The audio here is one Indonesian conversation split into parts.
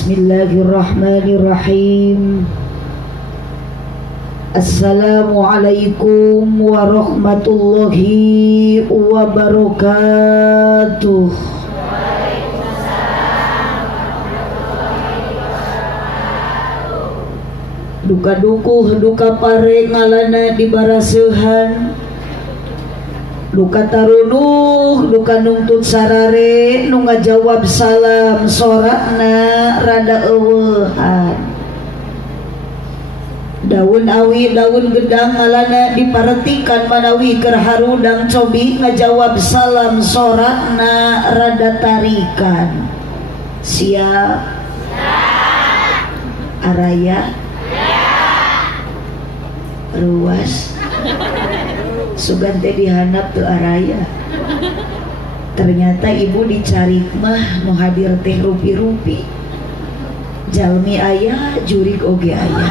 Bismillahirrahmanirrahim. Assalamualaikum warahmatullahi wabarakatuh. Duka dukuh duka pare ngalana di barasehan, duka tarunuh duka nungtut sarare nu ngajawab salam sorakna rada eueuhan. Daun awi daun gedang ngalana diparetikan manawi keur harudang cobi ngajawab salam sorakna rada tarikan. Siap? Araya? Ruas sugan teh dihandap teu araya. Ternyata ibu dicari mah nu hadir teh rupi-rupi. Jalmi aya, jurig oge aya.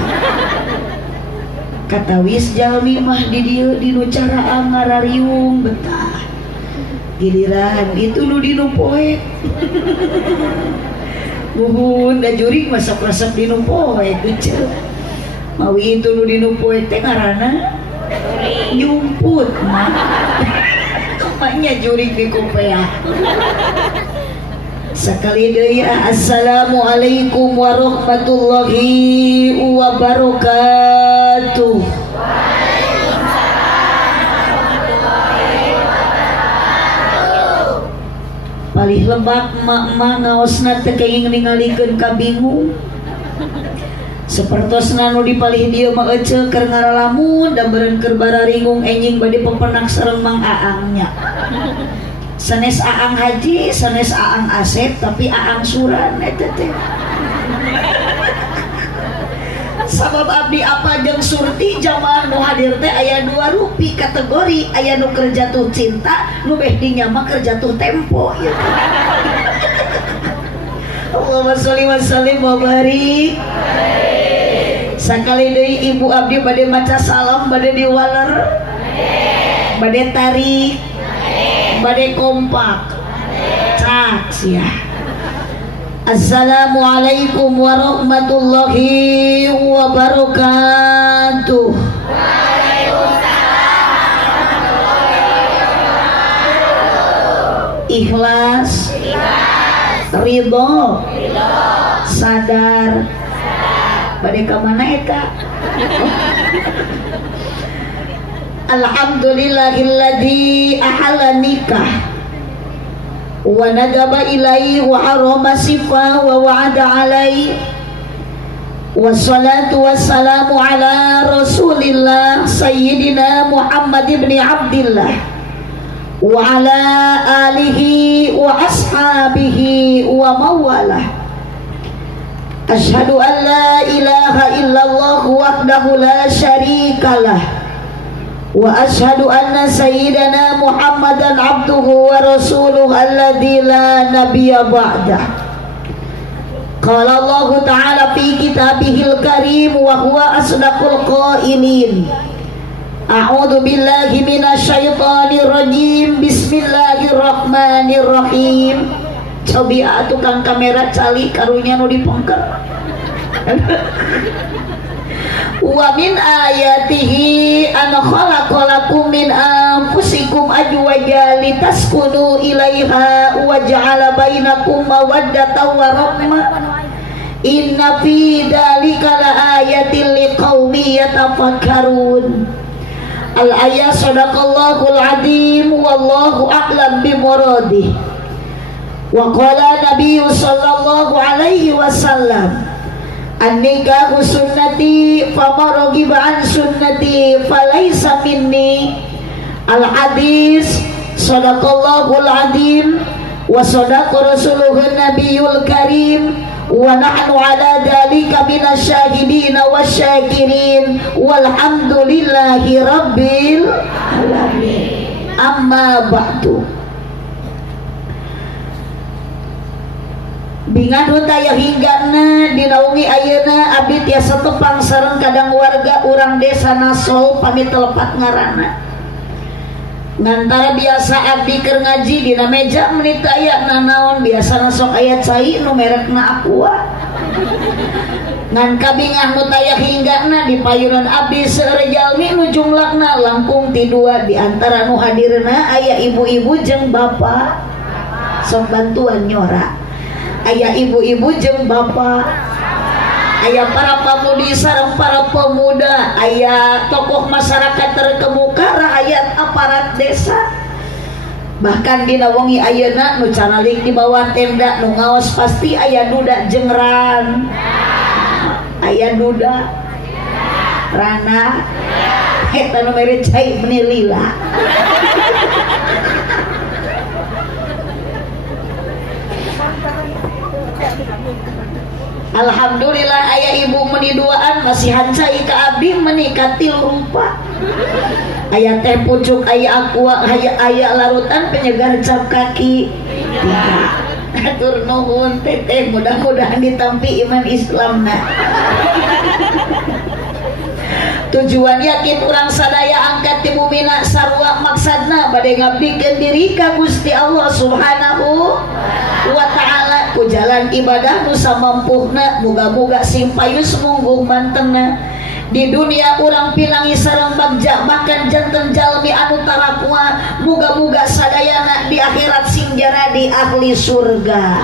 Katawis jalmi mah di dieu dinu caraan ngarariung betah. Giliran itu nu dinu poek. Muhun da jurig mah sok resep dinu poek kecil. Mawi itu nu dinu poek teh ngaranna nyumput mah. Maknya jurig di kupea. Sekali deui assalamualaikum warahmatullahi wabarakatuh. Palih lebak emak-emak ngaosna teu kenging ningalikeun ka bingung. Sapertosna nu dipalih dieu mah ece keur ngaralamun da beureun keur bararingung enjing bade pepenak sareng Mang Aangnya. Sanes Aang Haji, sanes Aang Asep, tapi Aang Suran eta teh. Sabab abdi apa jeung surti jamaah nu hadir teh aya 2 rupi kategori, aya nu keur jatuh cinta, nu beh dinya mah keur jatuh tempo ieu. Allahumma sholli wa sallim wa barik. Sakali deui ibu abdi bade maca salam, bade diwaler, bade tarik, bade kompak. Cak sia. Assalamualaikum warahmatullahi wabarakatuh. Ikhlas, ridho, sadar. Bade ka mana eta? Alhamdulillahilladzi ahalla nikah wa nadaba ilaihi wa harama sifa wa wa'ada alaihi wassalatu wassalamu ala rasulillah sayyidina Muhammad ibn Abdillah wa ala alihi wa ashabihi wa mawalah. Asyhadu an la ilaha illallah wahdahu la syarikalah wa asyhadu anna sayyidana Muhammadan abduhu wa rasuluhu alladzi la nabiyya ba'dah. Qala Allah ta'ala fi kitabihil karim wa huwa asdaqul qailin. A'udzu billahi minasyaitonir rajim. Bismillahirrahmanirrahim. Cobi tukang kamera cali karunya nu dipongker. Wa min ayatihi an khalaqalakum min anfusikum azwajan litaskunu ilaiha wa ja'ala bainakum mawaddatan wa rahmah. Inna fi dzalika laayatin liqaumin yatafakkarun. Al-ayat sadaqallahul azim wallahu a'lam bimuradih. Wa qala Nabi sallallahu alaihi wasallam an-nikahu sunnati faman raghiba an sunnati falaysa minni. Al-hadis sadaqallahul azim wa sadaqa rasuluhun nabiyul karim wa nahnu ala dzalika minasyahidin wasyakirin walhamdulillahi rabbil alamin. Amma ba'du. Bingan hutaya hinggana dinaungi ayeuna abdi tiasa tepang sareng kadang warga urang desa Nasol pamit telepat ngarana. ngantara biasa abdi keur ngaji dina meja menit aya nanaon biasana sok aya cai nu merekna Aqua ngan kabingah nu taya hinggana di payunan abdi seueur jalmi nu jumlahna langkung ti dua di antara nu hadirna aya ibu-ibu jeung bapak sok bantuan nyora aya ibu-ibu jeung bapak aya para pamudi sareng para pemuda aya tokoh masyarakat terkemuka rakyat aparat desa bahkan dina wengi ayeuna nu canalik di bawah tenda nu ngaos pasti aya duda jeung ran aya duda rana eta nu mere cai meni lila alhamdulillah aya ibu meni duaan masih hancai ka abdi meni katil rupa aya teh pucuk aya Aqua aya larutan penyegar cap kaki atur nuhun teteh mudah-mudahan ditampi iman Islamna tujuan yakin urang sadaya angkat ti bumina sarua maksadna bade ngabdikeun diri ka Gusti Allah Subhanahu wa ta'ala ku jalan ibadah nu samampuhna muga-muga sing payus mungguh mantengna di dunia urang pinangi sareng bagja bahkan janten jalmi anu tarakwa muga-muga sadayana di akhirat sing jadi ahli surga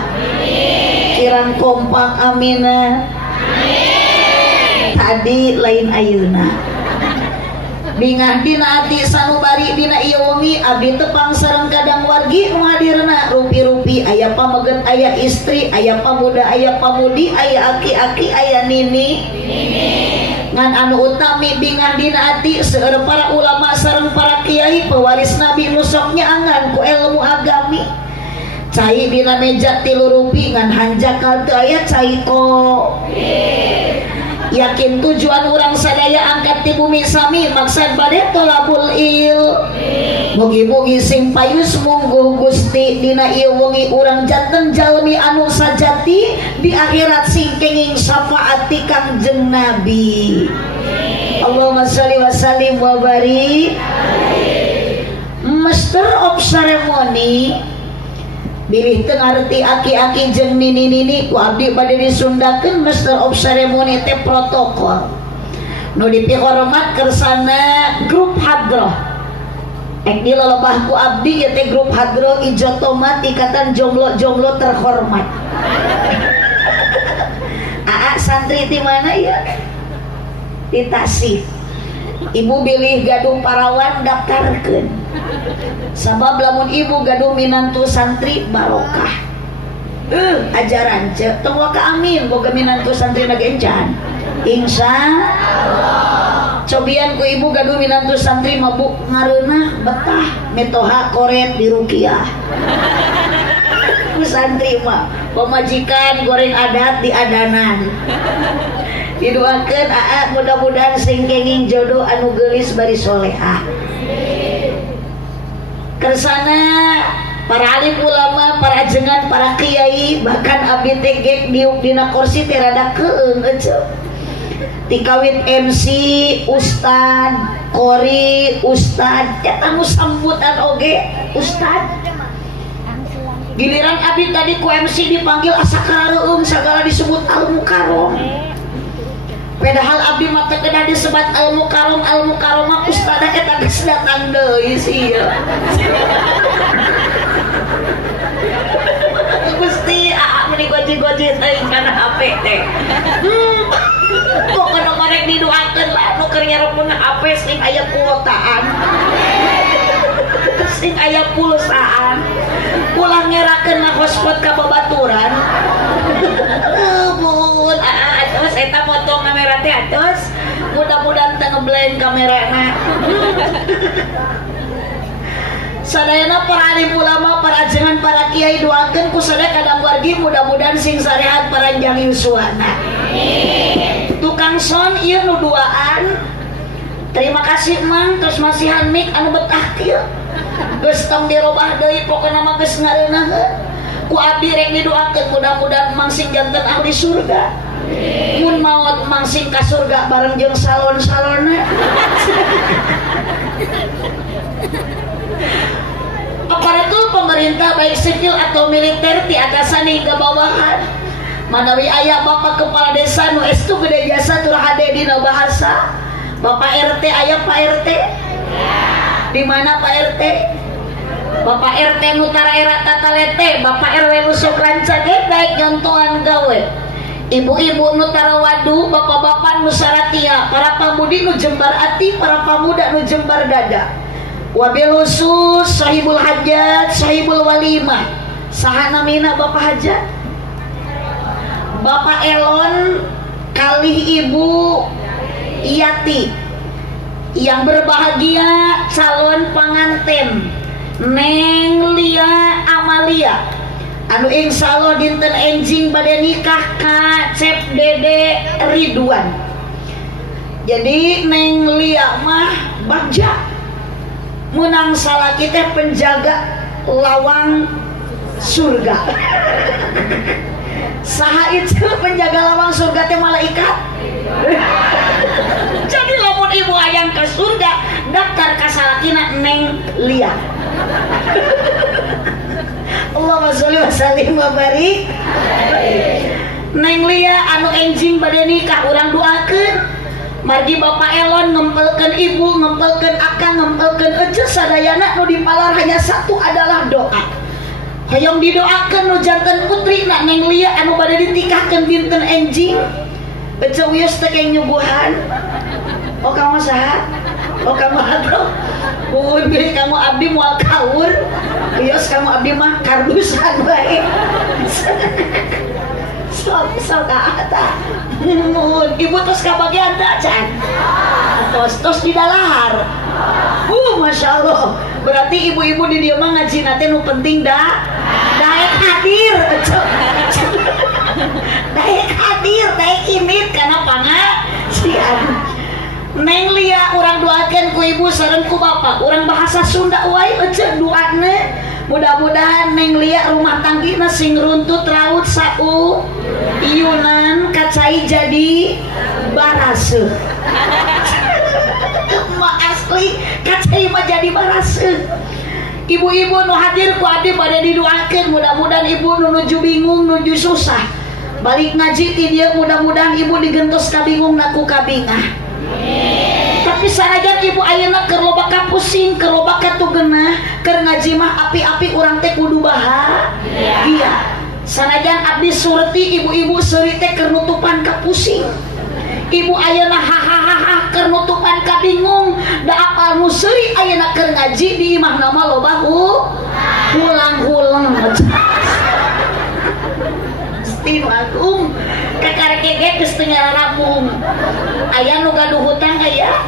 kirang kompak amina tadi lain ayeuna bingah dina ati sanubari dina ieu wengi abdi tepang sareng kadang wargi nu hadirna rupi-rupi aya pameget aya istri aya pamuda aya pamudi aya aki-aki aya nini ngan anu utami bingah dina ati seueur para ulama sareng para kiai pewaris nabi nu sok nyaangan ku ilmu agami cai dina meja 3 rupi ngan hanjakal teu aya cai yakin tujuan urang sadaya angkat ti bumi sami maksad bade tolabul il mugi-mugi sing payus mungguh Gusti dina ieu wengi urang janten jalmi anu sajati di akhirat sing kenging syafaat ti Kangjeng Nabi Allahumma sholli wa sallim wa barik Master of Ceremony bilih teu ngarti aki-aki jeung nini-nini ku abdi bade disundakeun Master of Ceremony teh protokol nu dipihormat kersana grup hadroh ek dilolobah ku abdi ieu teh grup hadroh ijotomat ikatan jomblo-jomblo terhormat aa santri di mana ya di Tasik ibu bilih gaduh parawan daftarkeun sabab lamun ibu gaduh minantu santri barokah ajaran cek tong waka amin boga minantu santri nagencan insya Allah cobian ku ibu gaduh minantu santri mabuk ngareunah betah metoha koret di rukiah ku santri mah pemajikan goreng adat di adanan didoakeun aa mudah-mudahan sing kenging jodoh anu geulis bari solehah kersana para alim ulama, para ajengan, para kiai bahkan abdi teh gek diuk dina kursi teh rada keung ece tikawit MC ustad kori ustad eta nu sambutan oge ustad giliran abdi tadi ku MC dipanggil asa kareueum sagala disebut al-mukarrom padahal abdi mah teu kedah disebat al-mukarrom mah ustad eta geus datang deui sia Gusti aa meni goji-goji teuing kana HP teh pokona marek didoakeun lah nu keur nyareupkeun HP sing aya kuotaan sing aya pulsaan ulah ngerakeun na hotspot ka babaturan mun atos eta foto kamera teh atos mudah-mudahan teu ngeblank kamerana sadayana para alim ulama, para ajengan, para kiai doakeun ku sadaya kadang wargi mudah-mudahan sing sarehat paranjang yuswana tukang son ieu nu duaan terima kasih mang terus masihan mik anu betah kieu geus tong dirobah deui pokona mah geus ngareunah ku abdi rek didoakeun mudah-mudahan mang sing janten ahli surga mun maot mang sing ka surga bareng jeung salon-salonna Aparatur pemerintah baik sipil atau militer ti atasan hingga bawahan manawi aya bapak kepala desa nu estu gede jasa tur hade dina bahasa bapak RT aya Pak RT di mana Pak RT Bapak RT nu taraera tatalete Bapak RW nu sok rancage daek nyontohan gawe ibu-ibu nu tarawadu bapak-bapak nu saratia para pamudi nu jembar ati para pamuda nu jembar dada wabil khusus sahibul hajat sahibul walimah saha namina bapak hajat Bapak Elon kalih ibu Iyati yang berbahagia calon pengantin Neng Lia Amalia anu insya Allah dinten enjing bade nikah ka Cep Dede Ridwan. Jadi Neng Lia mah bagja menang salah kita penjaga lawang surga. Saha itu penjaga lawang surga teh malaikat. Jadi lamun ibu ayang ke surga daftar ka salakina Neng Lia. Allahumma sholli wa sallim wa barik. Neng Lia anu enjing bade nikah urang doakeun margi Bapak Elon ngempelkeun ibu, ngempelkeun akang, ngempelkeun ece sadayana nu dipalar hanya satu adalah doa. Hayang didoakeun nu janten putri na Neng Lia anu bade ditikahkeun dinten enjing. Ece wios teh keng nyuguhan. Oh kamu saha? Oh kamu atuh. Mun pilih kamu abdi moal kaur. Wios kamu abdi mah kardusan bae. Sok ata. Mun ibu tos kabagian teh can. Tos di dalahar. Masya Allah. Berarti ibu-ibu di dieu mah ngajina teh nu penting daek hadir. Daek hadir, daek imit kana pangasian. Neng Lia urang doakeun ku ibu sareng ku bapak. Urang bahasa Sunda wae ece doana. Mudah-mudahan Neng Lia rumah tanggina sing runtut raut sau iunan kacai jadi baraseuh. Ma asli kacai mah jadi baraseuh. Ibu-ibu nu hadir ku abdi bade didoakeun mudah-mudahan ibu nu nuju bingung nuju susah balik ngaji ti dieu mudah-mudahan ibu digentos kabingung naku kabingah. Tapi sanajan ibu ayeuna keur loba kapusing, keur loba katugeunah, keur ngaji mah api-api urang teh kudu bahagia. Sanajan abdi surti ibu-ibu seuri teh keur nutupan kapusing. Ibu ayeuna hahaha keur nutupan kabingung, da apal nu seuri ayeuna keur ngaji di imah nama loba hulang-hulang. Tinu agung kakarek geget geus teu nyarabung. Aya nu gaduh hutang aya?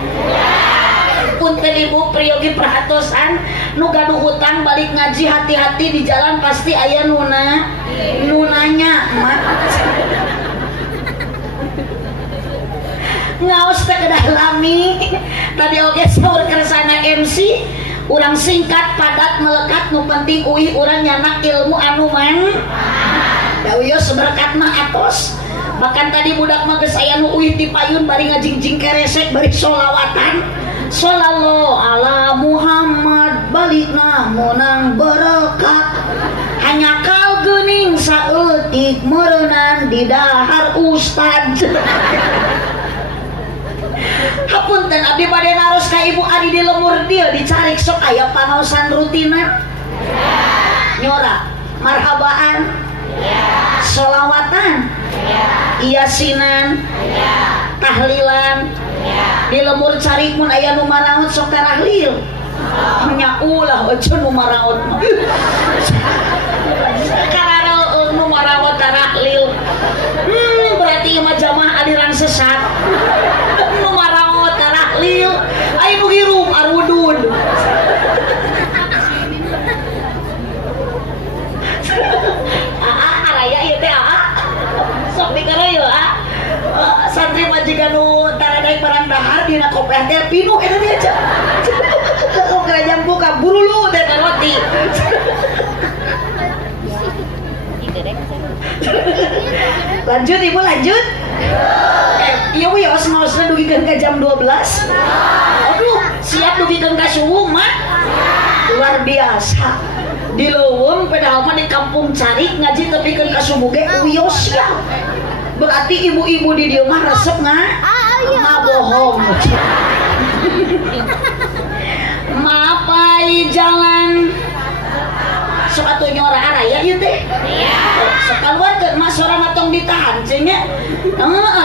Punten ibu priyogi perhatosan nu gaduh hutang balik ngaji hati-hati di jalan pasti aya nu nanya mak. Ngaos teh kedah lami. Tadi oge saur kersana MC urang singkat padat melekat nu penting uih urang nyanak ilmu anu man. Dawios berkat mah atos. Bahkan tadi budak mah geus aya nu uih ti payun bari ngajingjing keresek bari sholawatan. Shallallahu ala Muhammad balikna munang berkat. Hanya kal geuning saeutik meureunan di dahar ustad. Hapunten abdi bade naros ka ibu adi di lemur dieu dicarik sok aya panaosan rutinan. Nyora marhabaan. Sholawatan, Yasinan, tahlilan, di lemur carik mun aya nu maraot sok tarahlil. Nya ulah aja nu maraot mah. Karena nu maraot tarahlil. Berarti mah jamaah aliran sesat. Nu maraot tarahlil, ai nu hirup arudun. Araya ieu teh sok dikarayu santri majikan nu taradai barang dahar dina kopiah teh pinuh eta teh aja. Kok kerajaan buka burulu teh roti. Lanjut ibu lanjut. Iya wios maosna dugikeun ka jam 12. Aduh, siap dugikeun ka subuh mah. luar biasa di Leuweung padahal mah di kampung Cari ngaji tapi kan kasumuge uyos ya berarti ibu-ibu di dieu mah resep bohong mapai jalan sok atuh nyora araya ieu teh sok kaluarkeun mah sora matong ditahan cenah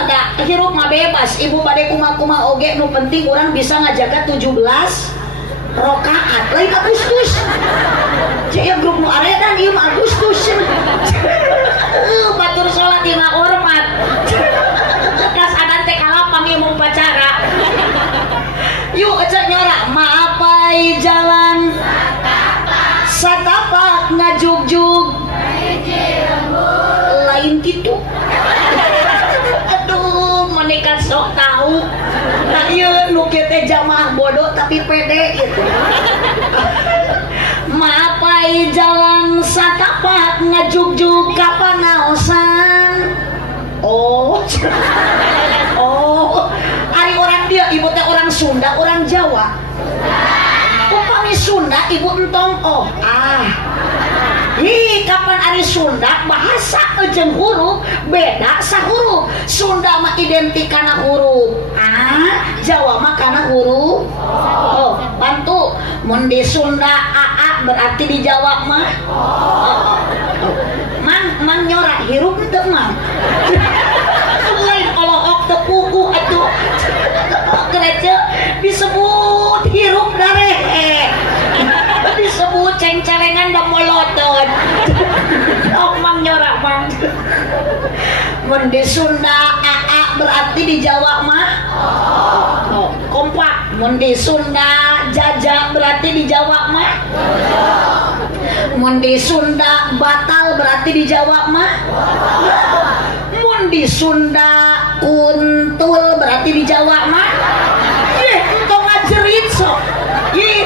da hirup mah bebas ibu bade kumaha oge nu penting urang bisa ngajaga 17 rakaat lain Agustus cek grup nu aredan ieu mah Agustus batur salat ieu mah hormat kas adan teh kalapang ieu mau upacara yuk ecek nyora maapai jalan satapak ngajugjug lain gitu aduh menikah sok tahu nah iya nu kieu teh jamaah bodoh tapi pede gitu maapai jalan satapak ngajugjug ka pangaosan oh ari orang dia ibu teh orang Sunda orang Jawa upami Sunda ibu entong kapan ari Sunda bahasa jeung huruf beda sahuruf Sunda mah identik kana huruf Jawa mah kana huruf bantu mun di Sunda aa berarti di Jawa mah mang nyorak hirup teu mah lain olok teu puguh atuh gereja disebut hirup darehe disebut ceng-celengan da molotot mang nyorak mang mun di Sunda aa berarti di Jawa mah kompak mun di Sunda jaja berarti di Jawa mah mun di Sunda batal berarti di Jawa mah mun di Sunda kuntul berarti di Jawa mah engkau ngajerit sok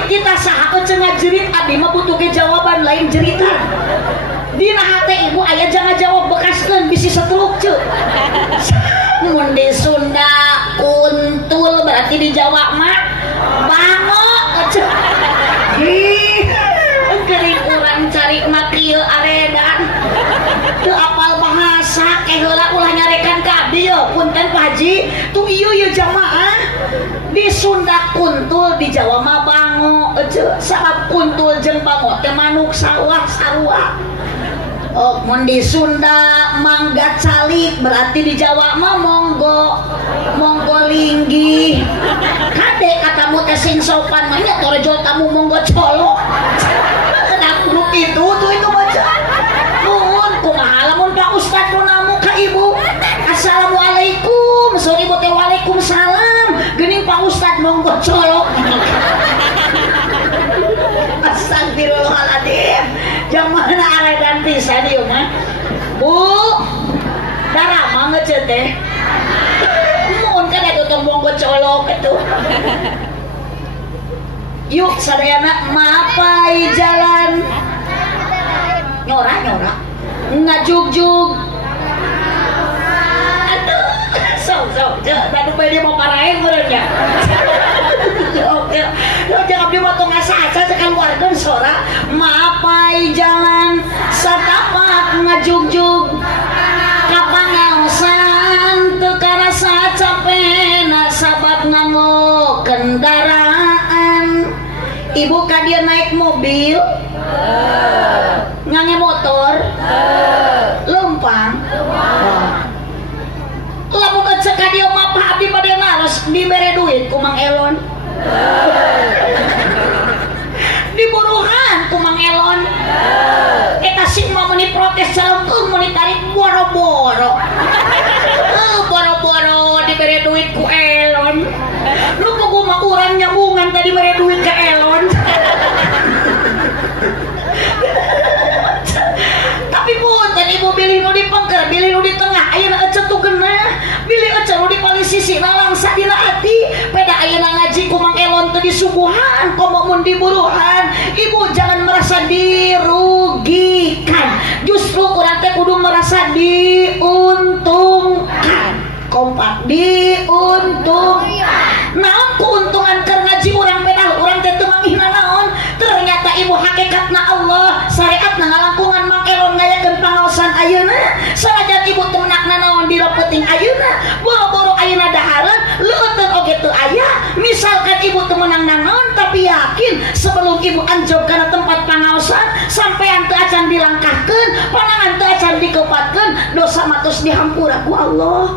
kita saha cenah ngajerit abdi mah butuh ke jawaban lain jeritan dina hate ibu aya jangan jawab bekaskeun bisi seteluk ceuk mun di Sunda kuntul berarti di Jawa mah bango geuning urang cari mah kieu aredan teu apal bahasa heula ulah nyarekan ka abdi yeuh punten Pak Haji tuh ieu jamaah di Sunda kuntul di Jawa mah bango sabab kuntul jeung bango teh manuk sawah sarua mun di Sunda mangga calik berarti di Jawa mah monggo linggih kade katamu teh sing sopan mah nya torejol tamu monggo colok nah grup itu baca nuhun kumaha lamun Pak Ustad nu namu ka ibu assalamualaikum sori ibu teh waalaikumsalam geuning Pak Ustad monggo colok astagfirullahaladzim jamana aredan pisan ieu mah Bu darama ngeuceut teh mun kan eta tong monggo colok atuh yuk sadayana mapai jalan nyora ngajugjug aduh sok baru bae mau parahin meureun nya oke jangan abdi mah tong asa-asa sakaluarkeun sora mapai jalan satapak ngajugjug ka pangaosan teu karasa capena sabab nganggo kendaraan ibu ka dia naik mobil ngange motor lempang lamun ecek ka dia mah abdi bade naros dibere duit ku Mang Elon diburuhan ku Mang Elon eta sing mah meuni protes calengkeun meuni tarik boro-boro boro-boro dibere duit ku Elon lu kudu mah urang nyambungan tadi bere duit ke Elon tapi punten ibu bilih nu di pengker bilih nu di tengah ayeuna ecet tu geunah bilih ecet nu di paling sisi langsa dina ati peda ayeuna ngaji ku Mang Elon teu disuguhan komo mun diburuhan ibu jangan merasa dirugikan justru urang teh kudu merasa diuntungkan kompak diuntungkan naon keuntungan keur ngaji urang pedal urang teh teu manggihna naon ternyata sebelum ibu anjog karena tempat pangaosan sampai teu acan dilangkahkeun panangan teu acan dikepatkeun dosa matos dihampura ku Allah.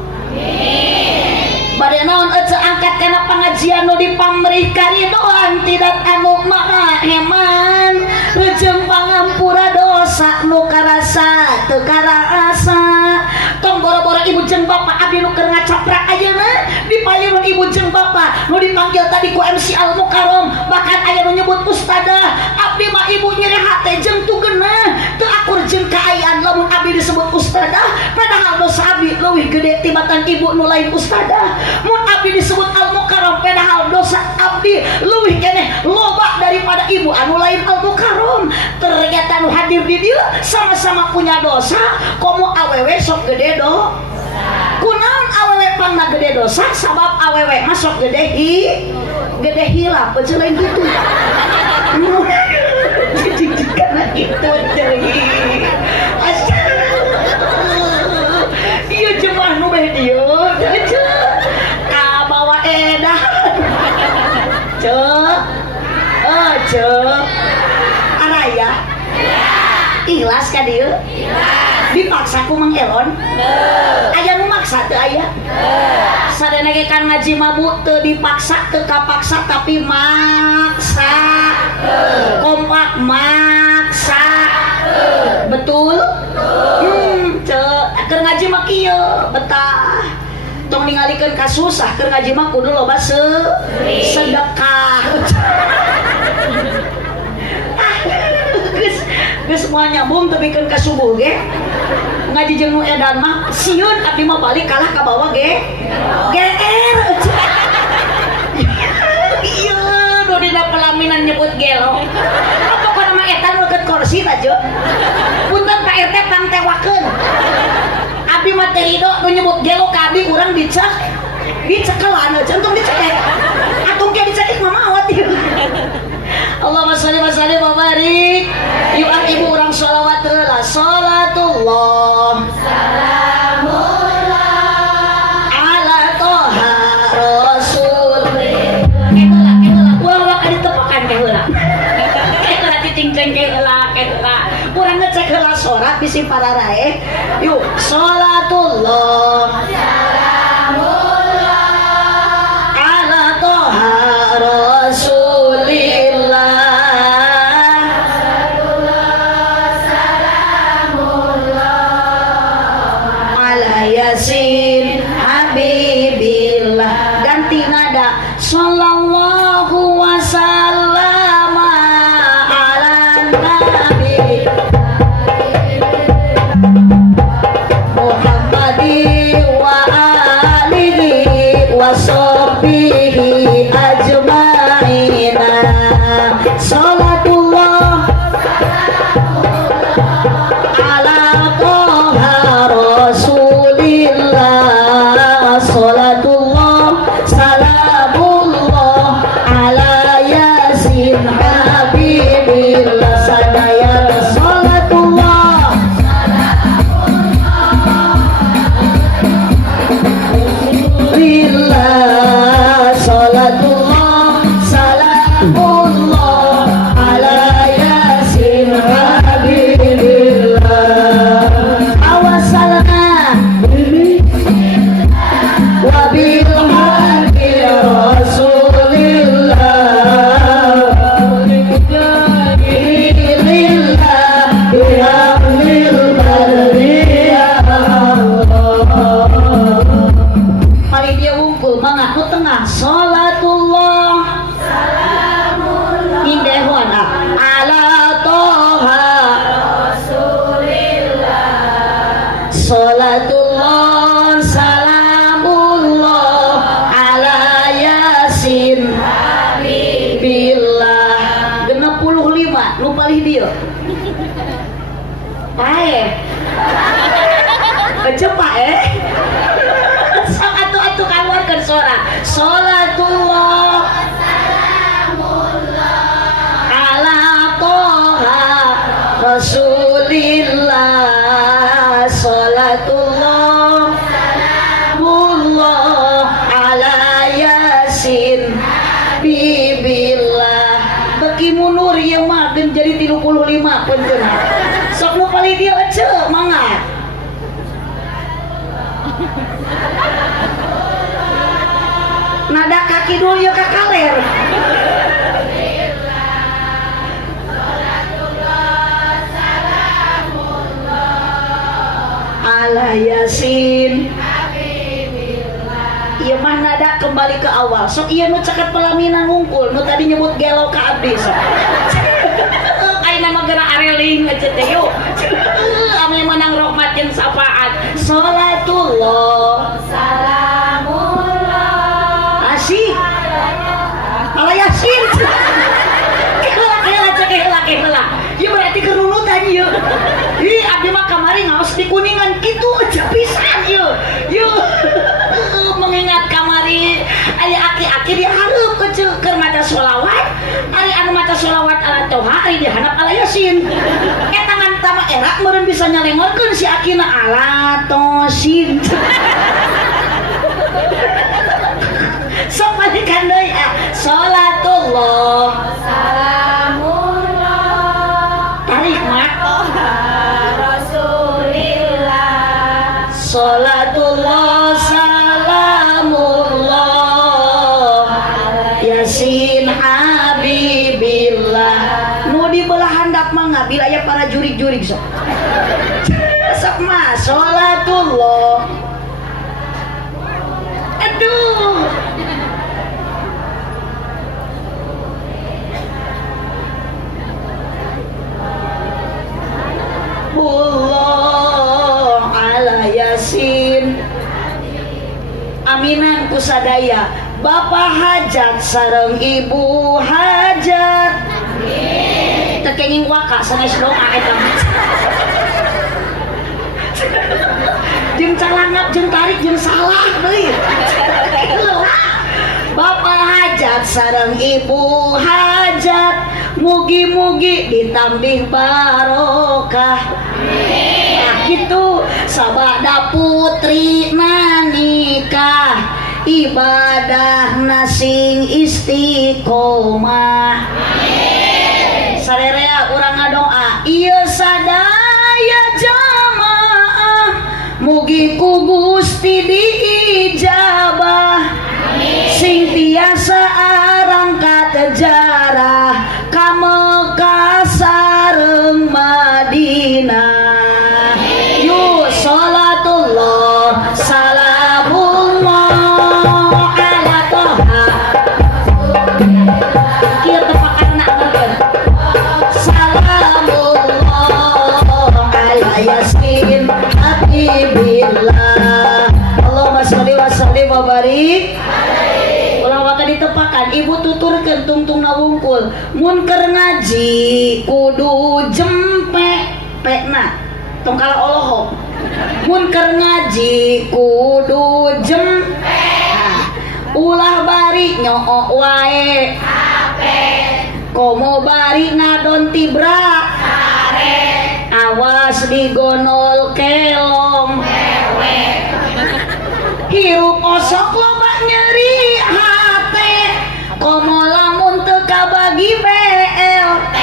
Bade naon ece angkat kana pangajian nu dipamrih karidoan tidak anu maha heman rejem pangampura dosa nu karasa teu karasa tong boro-boro ibu jeung bapak abdi nu keur ngacaprak ayeuna dipayeuneun ibu jeung bapak nu dipanggil tadi ku MC Al Mukarrom bahkan aya nu nyebut ustadah abdi mah ibu nyeri hate jeung tugeuna teu akur jeung kaayaan lamun abdi disebut ustadah padahal dosa abdi leuwih gede tibatan ibu nu lain ustadah. Mun abdi disebut Al Mukarrom padahal dosa abdi leuwih keneh loba daripada ibu anu lain Al Mukarrom. Ternyata nu hadir di dieu sama-sama punya dosa, komo awewe sok gede do. Kunaon awewe pangna gede dosa sabab awewe mah sok gede hilap aja lain gitu. Karena itu deui. Ieu jemaah nu beh dieu. Cek araya ikhlas ka dieu dipaksa ku Mang Elon aya nu maksa teu aya sadana ge kan ngaji mabu teu dipaksa teu kapaksa tapi maksa kompak maksa betul cek keur ngaji mah kieu betah tong ningalikeun ka susah keur ngaji mah kudu loba sedekah. Geus moal nyambung tapi keun ka subuh ge ngaji jeung nu edan mah sieun abdi mah balik kalah ka bawah ge GR. Ieu nu dina pelaminan nyebut gelo apa kana mah eta nu deket kursi aja punten Pak RT pangtewakeun abdi mah teu ridho nu nyebut gelo ka abdi urang dicekelan aja untung dicekek atung ge dicekek mah mawat ieu. Allahumma sholli wa sallim wa barik. Yuk ibu urang sholawat heula. Salatullah salamullah ala toha rasul. Keula ulah ka ditepakan keula. Keula ditingceng keula. Urang ngecek heula sorat bisi pararae. Yuk salatullah salamullah ala toha rasulillah. Yasin Habibillah ganti nada sallallahu wasallam ala nabi Muhammadin wa alihi wa sahbihi ajma'ina salatullah ala toha rasul salatullah salamullah ala yasin habibillah sadaya salatullah billah salatullah salamullah ala yasin habibillah awasalna wabil haqi rasulillah lillah bihamdil bariyah paling dia wungkul mangaku tengah salatullah salamullah indehwan ala toha rasulillah salatullah salamullah ala yasin habibillah 65 nu palih dia pae kecepak atu kaluarkeun suara salatullah salamullah ala toha rasulillah salatullah salamullah ala yasin bibillah beki nada kaki dulu ya kakaler. Ala Yasin iya mah nada kembali ke awal sok iya nu caket pelaminan ngungkul nu tadi nyebut gelo ke abdi sok ayeuna mah geura areling aja teh yuk ame menang rahmat jeung syafaat salatullah salamullah asik Ala Yasin kela ya berarti kerunutan ya ih abdi mah kamari ngaos di kuningan gitu aja pisan ya mengingat kamari aya aki-aki dihareup keur maca sholawat ari anu maca sholawat ala toha ari dihanap Ala Yasin eta ngan tama era meureun bisa nyalengorkeun si akina ala tosin sok balikan deui salatullah salamullah tarik mak rasulillah salatullah salamullah Yasin habibillah nu di belah handap mah ngabil aya para jurig-jurig sok sok mah salatullah aduh Allah ala Yasin aminan kusadaya Bapak hajat sareng Ibu hajat amin tekenging waka sanes doa eta jeung calangap jeung tarik jeung salah deui Bapak hajat sareng Ibu hajat mugi-mugi ditambih barokah nah gitu sabada putri nikah ibadah nasing istiqomah sarerea urang ngadoa ieu sadaya jamaah mugi ku Gusti diijabah sing tiasa arang katejarah ka Mekah sareng Madinah yu salatullah salamullah ala toha kieu tepakan anak salamullah ala Yasin habibillah Allahumma sholli wa sallim wa barik ditepakan ibu tuturkeun tungtungna wungkul mun keur ngaji kudu jempe pena tong kala olohok mun keur ngaji kudu jempe ulah bari nyoo wae hape komo bari ngadon tibra sare awas digonol kelong wewe hirup osok loba nyeri komo lamun teu kabagi BLT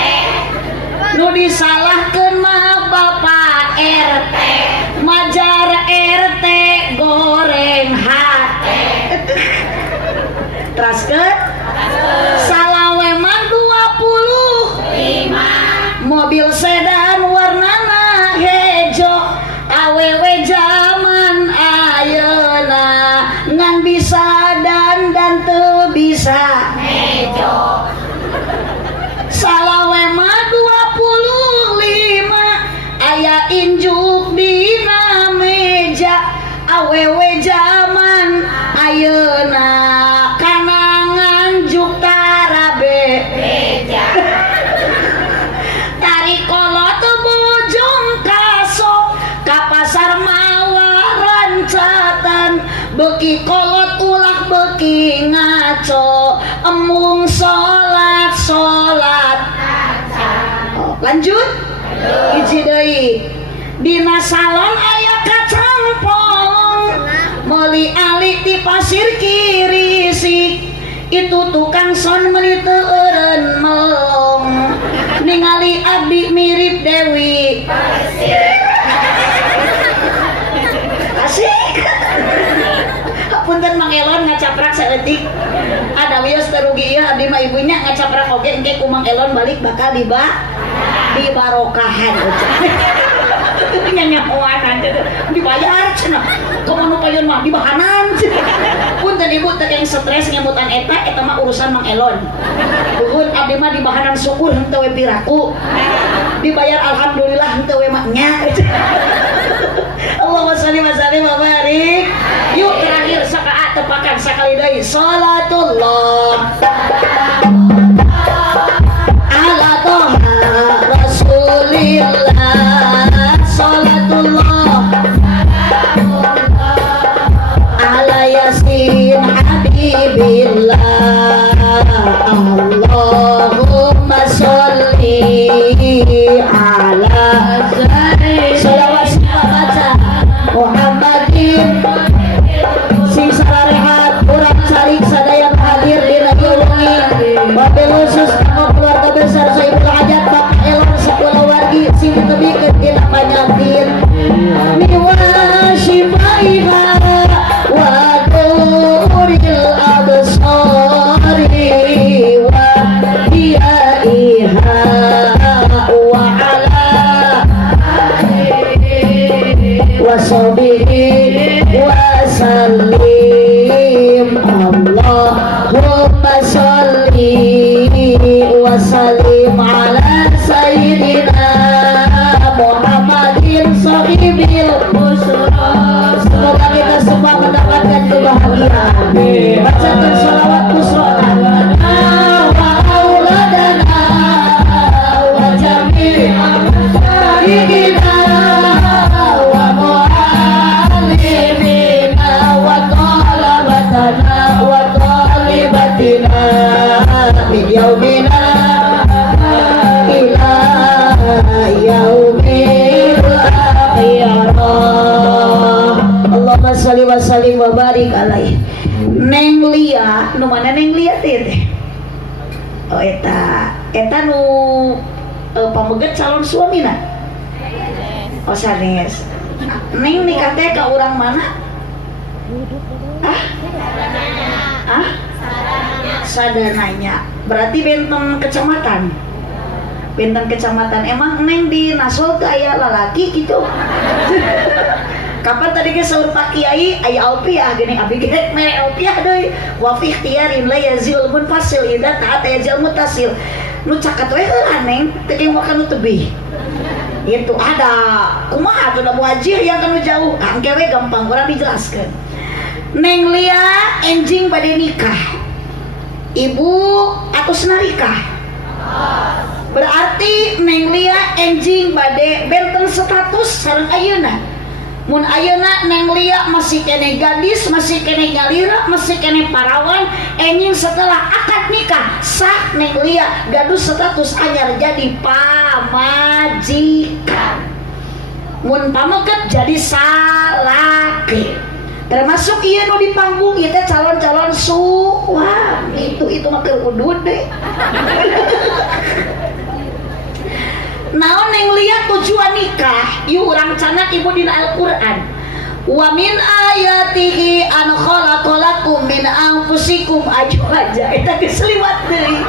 nu disalahkeun mah Bapak RT majar RT goreng hate teraskeun salawe mah 25 mobil sedan warnana hejo awewe zaman ayeuna ngan bisa dan teu bisa hejo salawe mah 25 aya injuk dina meja awewe zaman ayeuna kana nganjuk tarabe beja tarik kolot bojong kaso ka pasar mawaran catan beki kolot ulah beki ngaco emung salat lanjut hiji deui dina salon aya kacang polong meuli ali di pasir kirisik itu tukang son meuli teu eureun melong ningali abdi mirip Dewi asik punten Mang Elon ngacaprak saeutik. Ada wios terugi ieu abdi mah ibunya ngacaprak oge engke ku Mang Elon balik bakal dibarokahan. Nyanyahoan dibayar cenah. Kumaha payeun mah dibahanan. Punten ibu teh yang stres ngemutan eta mah urusan Mang Elon. Nuhun abdi mah dibahanan syukur henteu we piraku. Dibayar alhamdulillah henteu we maknya. Allahumma sholli wa sallim wa barik. Yuk terakhir sakaat tepakan sakali deui salatullah ala toha rasulillah salatullah ala yasin habibillah Allahumma sholli ala sholawat baca Muhammadin sing sararehat urang cari sadaya hadir di radio wengi wabil khusus kanggo keluarga besar Sohibul Hajat Bapak Elon sakulo wargi sing ditebikeun tina panyakit miwa syifaiha wa duril absari wa hiyaiha wa ala wasobihi wasallim Allahumma sholli wasallim ala sayyidina Muhammadin sahibil busra. Semoga kita semua mendapatkan kebahagiaan. Bacakan sholawat busrona wa auladana wa jami'a sayyidina wa talibatina min yaumina ila yaumil akhirah. Allahumma sholli wa sallim wa barik alaihi. Neng Lia, nu mana Neng Lia teh? Oh eta nu pameget calon suamina. Oh sanes. Neng nikah teh ka urang mana? Sadananya. Berarti benten kecamatan. Benten kecamatan. Emang Neng di Nasol teh aya lalaki gitu. Kapan tadi ke saur Pak Kiai aya alpiah gini abi ge mere alpiah deui. Wa fi ikhtiyarin la yazil munfasil idza ta'at yazil mutasil. Nu caket we heula Neng teh ge wakan tebih. Itu ada kumaha tuh da muajir yang kanu jauh. Angke we gampang urang dijelaskeun. Neng Lia enjing bade nikah. Ibu atus narikah. Berarti Neng Lia enjing bade benten status sareng ayeuna. Mun ayeuna Neng Lia masih kene gadis, masih kene nyalira, masih kene parawan, enjing setelah akad nikah sah Neng Lia gaduh status anyar jadi pamajikan. Mun pameket jadi salaki. Termasuk iya nu di panggung ieu teh calon-calon suami itu mah keur udud deh. Naon Neng Lia tujuan nikah ieu urang canat ibu dina Al-Qur'an. Wa min ayatihi an khalaqalakum min anfusikum azwaja. Eta geus liwat deui.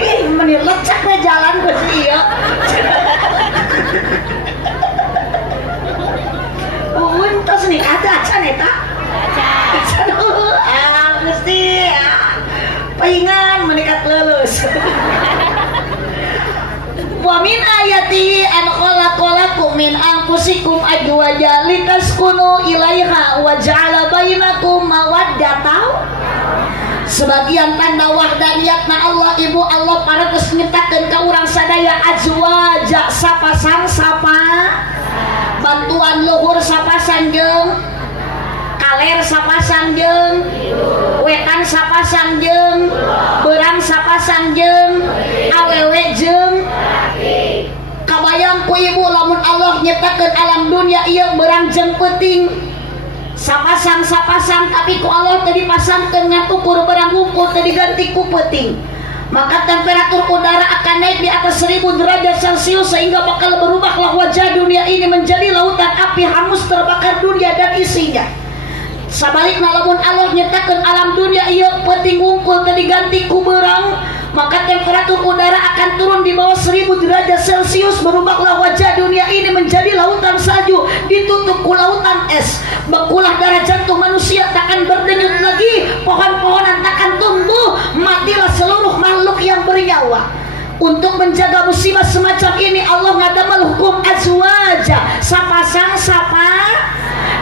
Ih, meni lecak we jalan geus ieu. Untos nih ada acan eta. Acan mesti paingan menikat lulus. Wa min ayati an khalaqalakum min anfusikum azwajan litaskunu ilaiha wa ja'ala bainakum mawaddatan. Sebagian tanda wahdaniyatna Allah ibu Allah parantos nyiptakeun ka urang sadaya azwaja sapasang sapa bantuan luhur sapasang jeung kaler sapasang jeung wetan sapasang jeung beurang sapasang jeung awewe jeung kabayang ku ibu lamun Allah nyiptakeun alam dunia ieu beurang jeung peuting sapasang tapi ku Allah tadi pasangkeun ngatukur beurang hungkul tadi diganti ku peuting. Maka temperatur udara akan naik di atas 1000 derajat Celcius sehingga bakal berubahlah wajah dunia ini menjadi lautan api api hangus terbakar dunia dan isinya. Sabalikna lamun Allah nyetakeun alam dunia ieu peuting wungkul teu diganti ku beurang, maka temperatur udara akan turun di bawah 1000 derajat Celcius. Berubahlah wajah dunia ini menjadi lautan salju ditutup ku lautan es. Bekulah darah jantung manusia takkan berdenyut lagi, pohon-pohonan takkan tumbuh, matilah seluruh makhluk yang bernyawa. Untuk menjaga musibah semacam ini Allah ngadamal hukum azwaja, sapasang sapa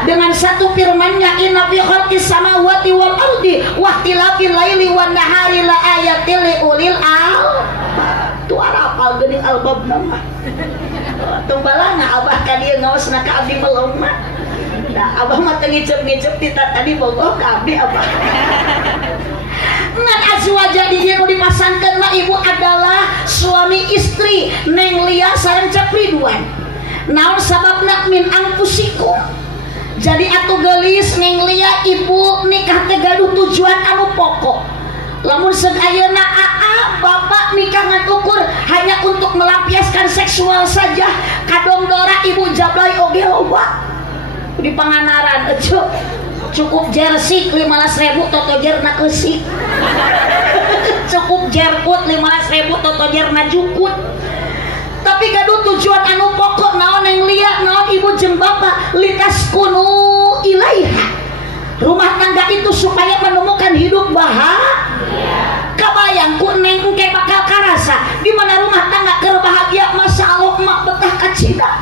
dengan satu firman-Nya, inna fi khalqis samawati wal ardi wahtilafil laili wan nahari la ayatil liulil albab. Tu arapal geuning albab nama. Tumbalana abah ka dieu ngaosna ka abdi belum mah. Da abah mah teu ngicep-ngicep ti tadi bogoh ka abdi abah. Ngan azwaja di dieu nu dipasangkeun mah ibu adalah suami istri Neng Lia sareng Cep Ridwan. Naon sababna min anfusikum. Jadi atuh geulis Neng Lia ibu nikah teh gaduh tujuan anu pokok. Lamun seug ayeuna aa bapak nikah ngan ukur hanya untuk melampiaskan seksual saja, kadongdora ibu jablay oge loba. Di panganaran eceu cukup jersey 15.000 toto jerna keusik. Cukup jerkut 15.000 toto jerna jukut. Tapi gaduh tujuan anu pokok naon Neng Lia, naon ibu jeung bapak, litaskunu ilaiha. Rumah tangga itu supaya menemukan hidup bahagia. Kabayang ku Neng engke bakal karasa di mana rumah tangga keur bahagia, masya Allah mak betah kacida.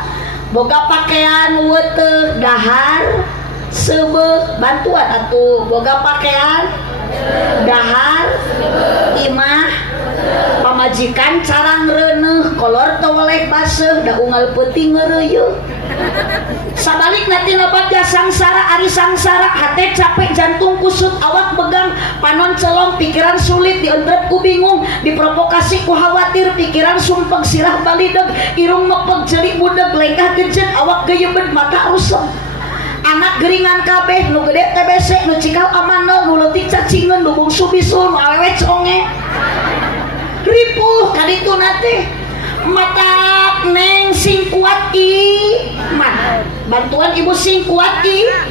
Boga pakaian weuteuh dahar seubeuh bantuan atuh, boga pakaian dahar imah pamajikan carang reuneuh kolor teu weleh baseuh da unggal peuting ngeureuyeuh. Sabalikna tina bagja sangsara, ari sangsara hate capek jantung kusut awak begang panon celong pikiran sulit diendrep ku bingung diprovokasi ku khawatir pikiran sumpeg sirah balideg irung mepeg jeli budeg lengkah gejet awak geuyeubeud mata rusem. Anak geringan kabeh, nu gede TBC, nu cikal amanel, nu leutik cacingeun, nu bungsu bisul, nu awewe conge. Ripuh kaditu nate. Mata Neng sing kuat iman. Bantuan ibu sing kuat iman.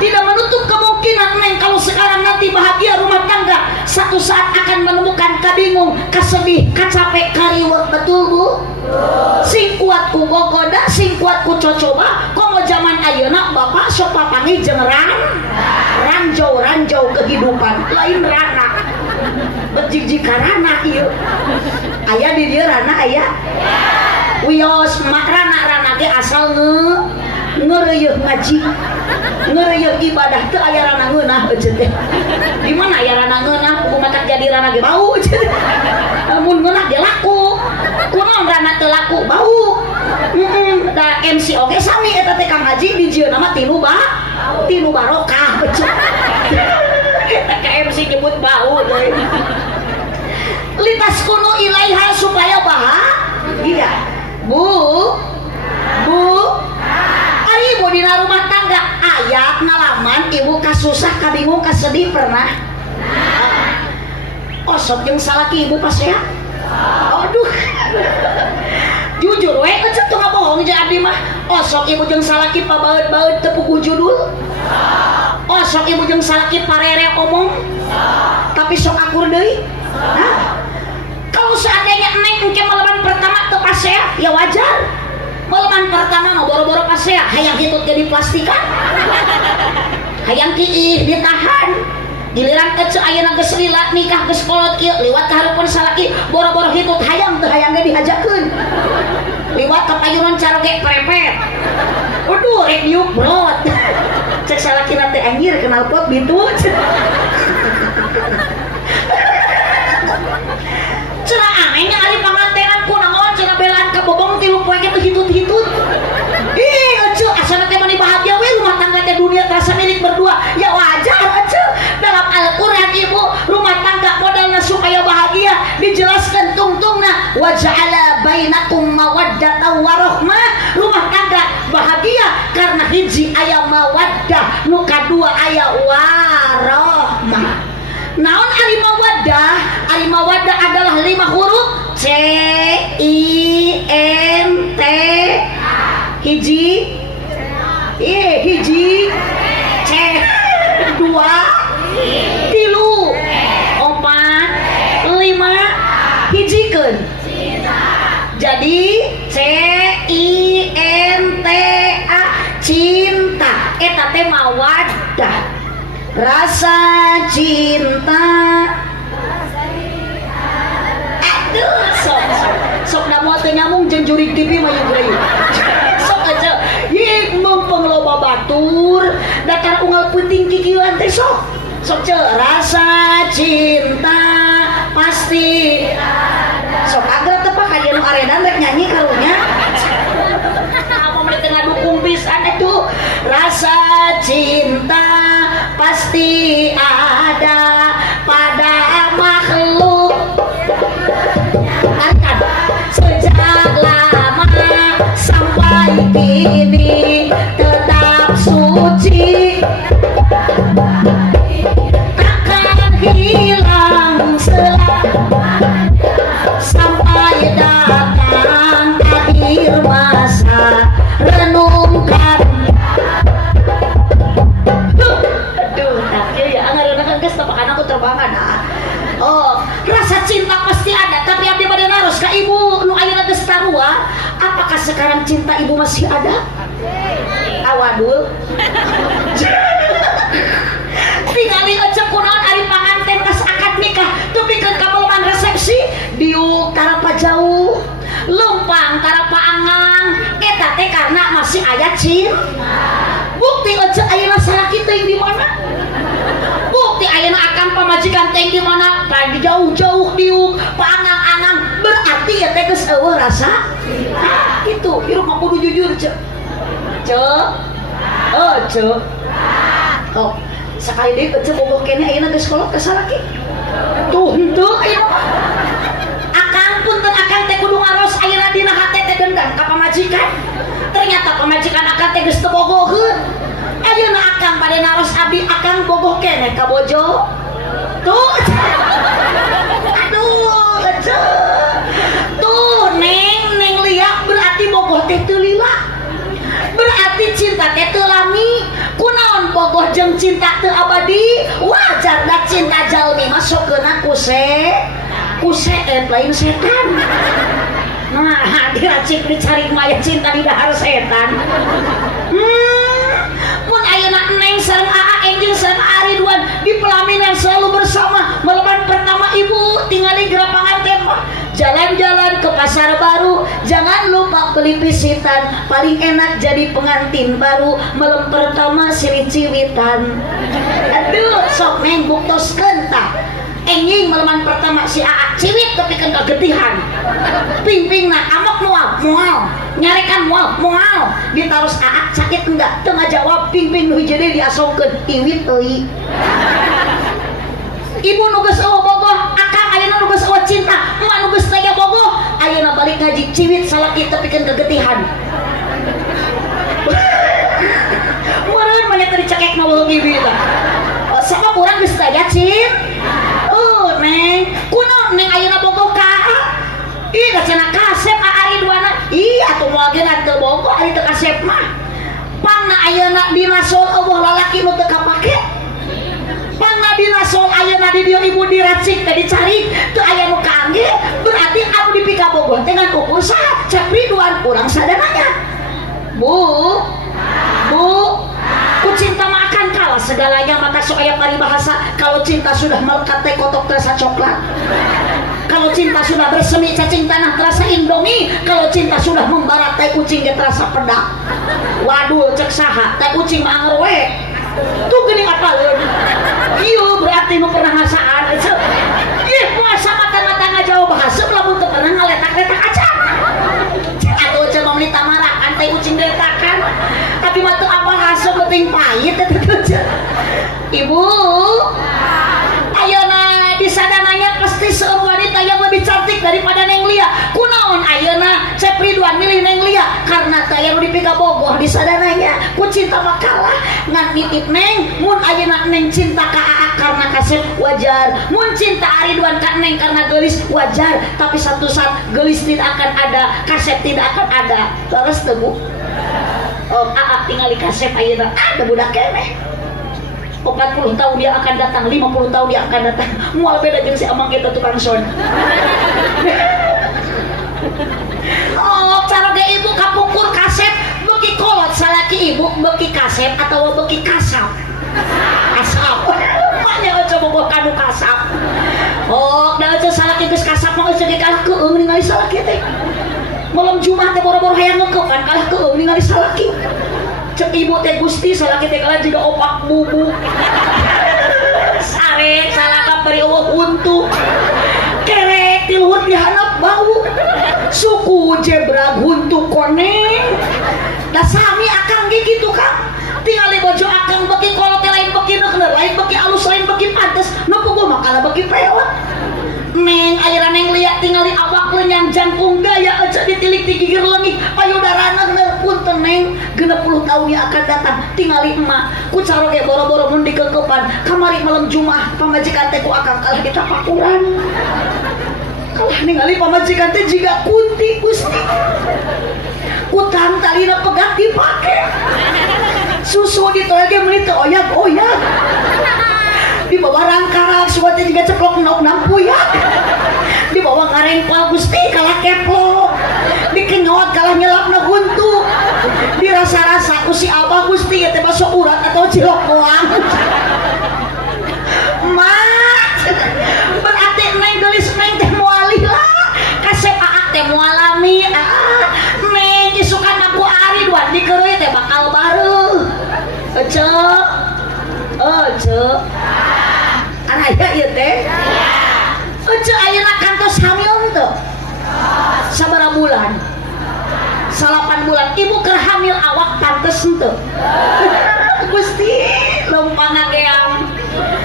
Tidak menutup kemungkinan Neng kalau sekarang nanti bahagia rumah tangga, satu saat akan menemukan kabingung, kasedih, kacapek, kariweuh. Betul bu? Sing kuat ku gogoda, sing kuat ku cocoba. Komo zaman ayeuna bapak sok papangi jeung ranjau kehidupan lain rana. Bejig-jig karana ieu. Aya di dieu rana aya. Wios mak rana ge asal ngeureuyeuh ngaji. Ngeureuyeuh ibadah teu aya rana ngeunah eceut teh. Di mana aya rana ngeunah kudu matak jadi rana ge bau eceut. Mun ngeunah ge laku. Kunaon rana teu laku bau. Da MC oge sami eta teh Kang Haji di jieuna mah tinu barokah eceut. Eta ka MC nyebut bau deui. Litas kuno ilaiha supaya bahagia. Bu ari ibu dina rumah tangga aya ngalaman ibu kasusah kabingung kasedih pernah? Osok jeung salaki ibu pas ya? Aduh. Jujur we eceut teu ngabohong jeung abdi mah. Osok ibu jeung salaki pabaeud-baeud teu puguh judul. Osok ibu jeung salaki parere omong. Tapi sok akur deui. Kalau seandainya Neng engke maleman pertama teu pasea, ya wajar. Maleman pertama mah boro-boro pasea, hayang hitut ge diplastikan. Hayang tiih ditahan. Giliran eceu ayeuna geus lila nikah geus kolot kieu, liwat ka hareupeun salaki, boro-boro hitut hayang teu hayang ge dihajakeun. Liwat ka payunan caroge prepet. Waduh, rek diuk brot. Cek salakina teh anjir kenal pot bitut. Cenah aneh nya ari pangantenan kunaon cenah belaan ka bobong tilu poe ge teu hitut-hitut. Ih, eceu asana teh mani bahagia we rumah tangga teh dunia terasa milik berdua. Ya wajar eceu. Dalam Al-Qur'an ibu, rumah tangga modalna supaya bahagia dijelaskan tungtungna wa ja'ala bainakum mawaddatan wa rahmah. Rumah tangga bahagia karena hiji aya mawaddah, nu kadua aya warahmah. Naon ari mawaddah? Ari mawaddah adalah 5 huruf C I N T. Hiji hiji C dua tilu opat lima hijikeun jadi CINTA cinta eta teh mawaddah rasa cinta aduh sok namu teu nyambung jeung jurig TV mah yeuh sok aja ye mumpung loba batur datar unggal puting kikieuan teh sok ce rasa cinta pasti sok agra teh pak aya nu arenan rek nyanyi karunya apa mereka ngadukung pisan itu rasa cinta pasti ada pada makhluk akan sejak lama sampai kini tetap suci takkan hilang selamanya sampai datang akhir masa renungkan aduh ya anggaran geus tapakan aku terbangan oh rasa cinta pasti ada tapi abdi bade naros ka ibu nu ayeuna geus tarua apakah sekarang cinta ibu masih ada awadul tingali aja kunaon ari panganten geus akad nikah tupikeun ka poloman resepsi diuk tarapa jauh lempang tarapa angang eta teh karena masih aya cinta bukti aja ayeuna salaki teh di mana bukti ayeuna akan pamajikan teh di mana tadi jauh-jauh diuk paangang-angang berarti ya teh geus eueuh rasa itu hirup mah kudu jujur ce oh sekali deui ece bogoh kene ayeuna geus kolot ka salaki tuh henteu ayeuna akang punten akang teh kudu ngaros ayeuna dina hate teh dendam ka pamajikan ternyata pamajikan akang teh geus teu bogoheun ayeuna akang bade naros abdi akang bogoh kene ka bojo tuh aduh ece tuh neng liak berarti bogoh teh teu lila berarti cinta teh teu lami kunaon bogoh jeung cinta teu abadi wajar da cinta jalmi masukkeuna kuse lain setan nah diracik dicari maya cinta di dahar setan mun ayeuna neng sareng aa enjing sareng Ridwan di pelaminan selalu bersama meleban pertama ibu tingali gerapangan tembak jalan-jalan ke pasar baru jangan lupa beli pisitan paling enak jadi pengantin baru malam pertama silih ciwitan aduh sok neng buktoskeun tah enjing malaman pertama si aa ciwit tapi kan kegetihan pingpingna amok moal nyarekan moal ditaros aa sakit enggak teu ngajawab pingping nu hiji deui diasongkeun iwit euy ibu nu geus eueuh bogoh akang ayeuna nu geus eueuh cinta emak nu geus taya bogoh ayeuna balik ngaji ciwit salaki tepikeun kegetihan meureun manya teu dicekek na weuh bibi tah sama urang geus taya cin neng kunaon neng ayeuna bogoh ka ih da cenah kasep Ridwana ih atuh moal ge teu bogoh ari teu kasep mah pangna ayeuna dina sol eueuh lalaki nu teu kapake pangna dina sol ayeuna di dieu ibu diracik teh dicari teu aya nu kangge berarti abdi pika bogoh teh ngan ukur saha cek Ridwan urang sadananya bu ku cinta mah akan kalah segalanya maka sok aya paribahasa kalau cinta sudah melekat teh kotok terasa coklat kalau cinta sudah bersemi cacing tanah terasa indomie kalau cinta sudah membarat teh kucing ge terasa pedak waduh cek saha teh kucing mah anger we tuh geuning apaleun ieu berarti nu pernah ngasaan ieu puasa mata-mata ngajawab bahasa lamun teu pernah ngaletak-letak acan atuh cek mamli tamarakan teh kucing letakan tapi mah teu apal hasil penting pahit ibu ayeuna di sadananya pasti seorang wanita yang lebih cantik daripada Neng Lia kunaon ayeuna Cep Ridwan milih Neng Lia karena taya nu dipika bogoh di sadananya ku cinta mah kalah ngan nitip Neng mun ayeuna Neng cinta ka aa karena kasep wajar mun cinta Ridwan ka Neng karena geulis wajar tapi satu saat geulis tidak akan ada kasep tidak akan ada terus teu Bu Oh, tinggal di kasep ayeuna. Ada budak keneh. 40 tahun dia akan datang, 50 tahun dia akan datang. Moal beda jeung si Amang eta tukang son. Oh, cara ge ibu kapungkur kasep beuki kolot salaki ibu beuki kasep atau beuki kasap. Kasap. Manya aja boboh kanu kasap. Oh, da aja salaki geus kasap mah aja dikalah keung ningali salaki teh. Malam Jumat teh boro-boro hayang ngeukeun kalah keung ningali salaki. Cek ibu teh Gusti salaki teh kalah juga opak bubu. Sare salaka beri eueuh untu. Kerek di luhur dihanap bau. Suku jebrag huntu koneng. Da sami akang ge kitu Kang. Tingali bojo akang beki kolot lain beki neukeun, lain beki alus, lain beki pantes. Nu puguh mah kana beki peot. Neng ayeuna neng liat tingali awak lenyang jangkung gaya aja ditilik ti gigir leungit payudarana punten neng 60 tahun yang akan datang tingali emak ku caro ge boro-boro mun dikekepan kamari malam Jumat pamajikan teh ku akang kalah ditapakuran kalah ningali pamajikan teh jiga kunti Gusti utang talina pegat dipake susu ditoege meuli teu oyag-oyag di bawah rangkarak suatu juga ceplok nampuyat di bawah ngarengpal Gusti kalah keplok dikenyot kalah nyelapna huntu dirasa-rasa ku si Abah Gusti ya teh baso urat atau cilok doang mat berarti neng gelis neng teh mualih lah kasep teh mualami neng isukan aku ari duan dikeureuy teh bakal bareuh cek anaya ieu teh cek ayeuna kantos hamil teu sabaraha bulan 8 bulan ibu keur hamil awak pantes teu Gusti lompana geang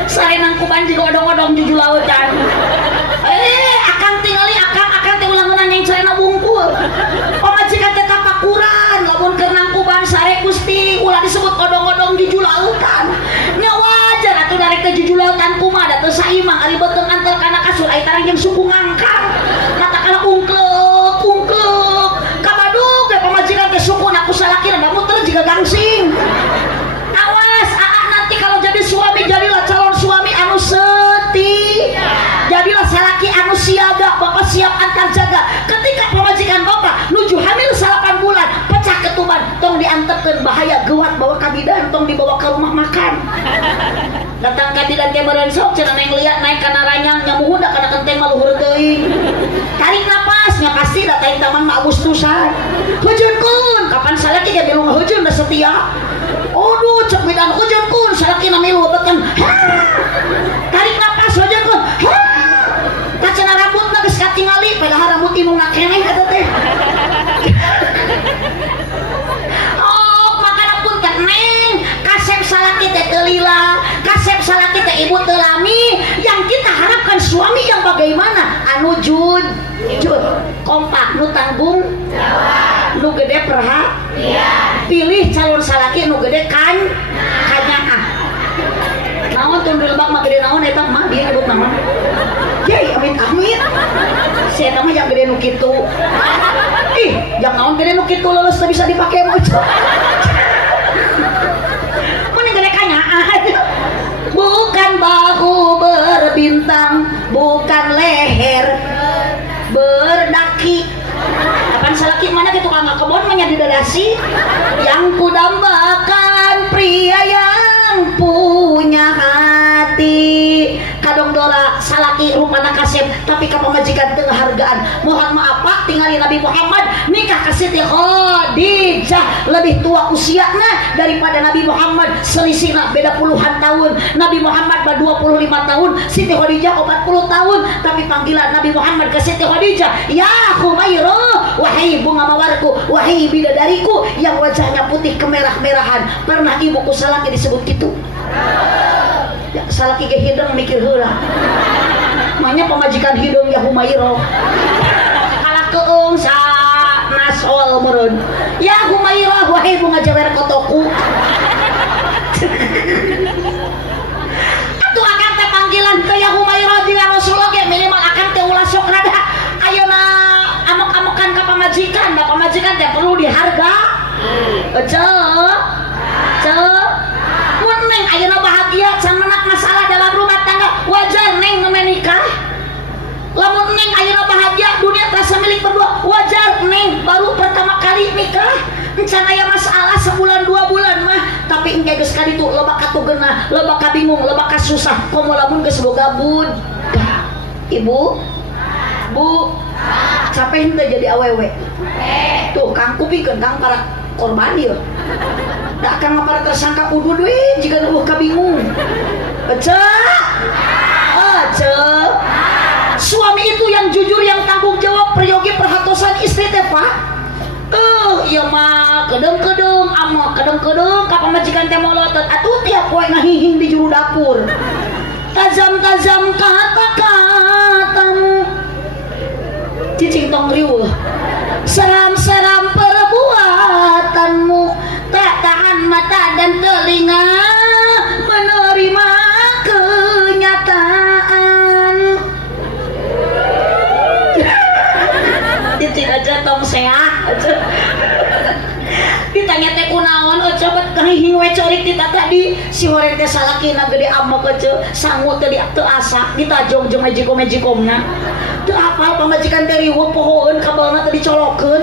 sarenang kuban jiga odong-odong juju lautan akang tingali akang teh ulang nanyeng sarena bungkul pamajikan teh tapakuran lamun keur nang kuban sare Gusti ulah disebut odong-odong juju lautan nya wajar atuh dari ke juju lautan kumaha teu saimang ari beuteung antel kana kasur aya tarang jeung suku ngangkang matakana ungklek kabadug ge pamajikan teh sukuna ku salakina da muter jiga gangsing awas nanti kalau jadi suami jadilah calon suami anu setia jadilah salaki anu siaga bapak siap antar jaga ketika pemajikan bapak nuju hamil 8 bulan pecah ketuban tong diantepkeun bahaya gewat bawa ka bidan tong dibawa ke rumah makan datang ka bidan teh meureun sok cenah neng liat naik kana ranyang nya muhun da kana kenteng mah luhur teuing tarik napas nya pasti da taing taman mah Agustusan heujeunkeun kapan salaki ge milu heujeun da setia aduh cek bidan heujeunkeun salaki na milu beuteung tarik napas heujeunkeun kacana rambutna geus katingali padahal rambut inungna keneh eta teh neng kasep salaki teh teu lila kasep salaki teh ibu teu lami yang kita harapkan suami yang bagaimana anu jud kompak nu tanggung jawab nu gede perhatian pilih calon salaki nu gede kanyaah naon tun dilebak mah gede naon eta mah dia nyebut naon yey amit si eta mah yang gede nu kitu yang naon gede nu kitu lulus teu bisa dipake mah bukan bahu berbintang bukan leher berdaki kapan salaki mana gitu kang kebon menjadi dadasi yang kudambakan pria yang punya hati kadong dora salaki rupana kasep tapi ka pamajikan teu hargaan mohon maaf Pak tingali Nabi Muhammad nikah ka Siti Khadijah lebih tua usiana daripada Nabi Muhammad selisihna beda puluhan tahun Nabi Muhammad 25 tahun Siti Khadijah 40 tahun tapi panggilan Nabi Muhammad ke Siti Khadijah ya Humairah wahai bunga mawarku wahai bidadariku yang wajahnya putih kemerah-merahan pernah ibuku salaki disebut gitu ya, salaki ge hidung mikir heula makanya pemajikan hidung ya Humairah kalah keung sa nasol meureun ya Humairah wahai bunga jewer kotoku atuh akan teh panggilan ke ya Humairah jeung Rasulullah ge minimal akan teh ulah sok rada ayeuna amok-amokan ka pamajikan da pamajikan teh perlu diharga mun neng ayeuna bahagia can menak masalah dalam rumah tangga wajar neng menikah. Lamun neng ayeuna bahagia dunia terasa milik berdua wajar neng baru pertama kali nikah. Encan aya masalah sebulan 2 bulan mah tapi engke geus ka ditu loba katugeunna, loba ka bingung, loba ka susah. Komo lamun geus boga budak. Ibu, Bu, capek henteu jadi awewe. Tuh Kang kupikeun Kang para korban ieu. Da Kang para tersangka udud we jika leuwih kabingung. Suami itu yang jujur, yang tanggung jawab, peryogi perhatosan istri teh Pak. Iya mah kedeng-kedeng, ama kedeng-kedeng ka pamajikan teh molotot atuh tiap poe ngahihing di juru dapur. Tajam-tajam kata-katamu. Cicing tong riuh. Seram-seram perbuatanmu, tak tahan mata dan telinga menerima kenyataan. Cicing aja tong sehat aja. Ditanya teh kunaon coba kahihing we corik kita tadi si horeng teh salakina gede amok aja sangu teh teu asa ditajong jeung mejikom-mejikomna teu apal pamajikan teh riweuh pohoeun kabelna teh dicolokeun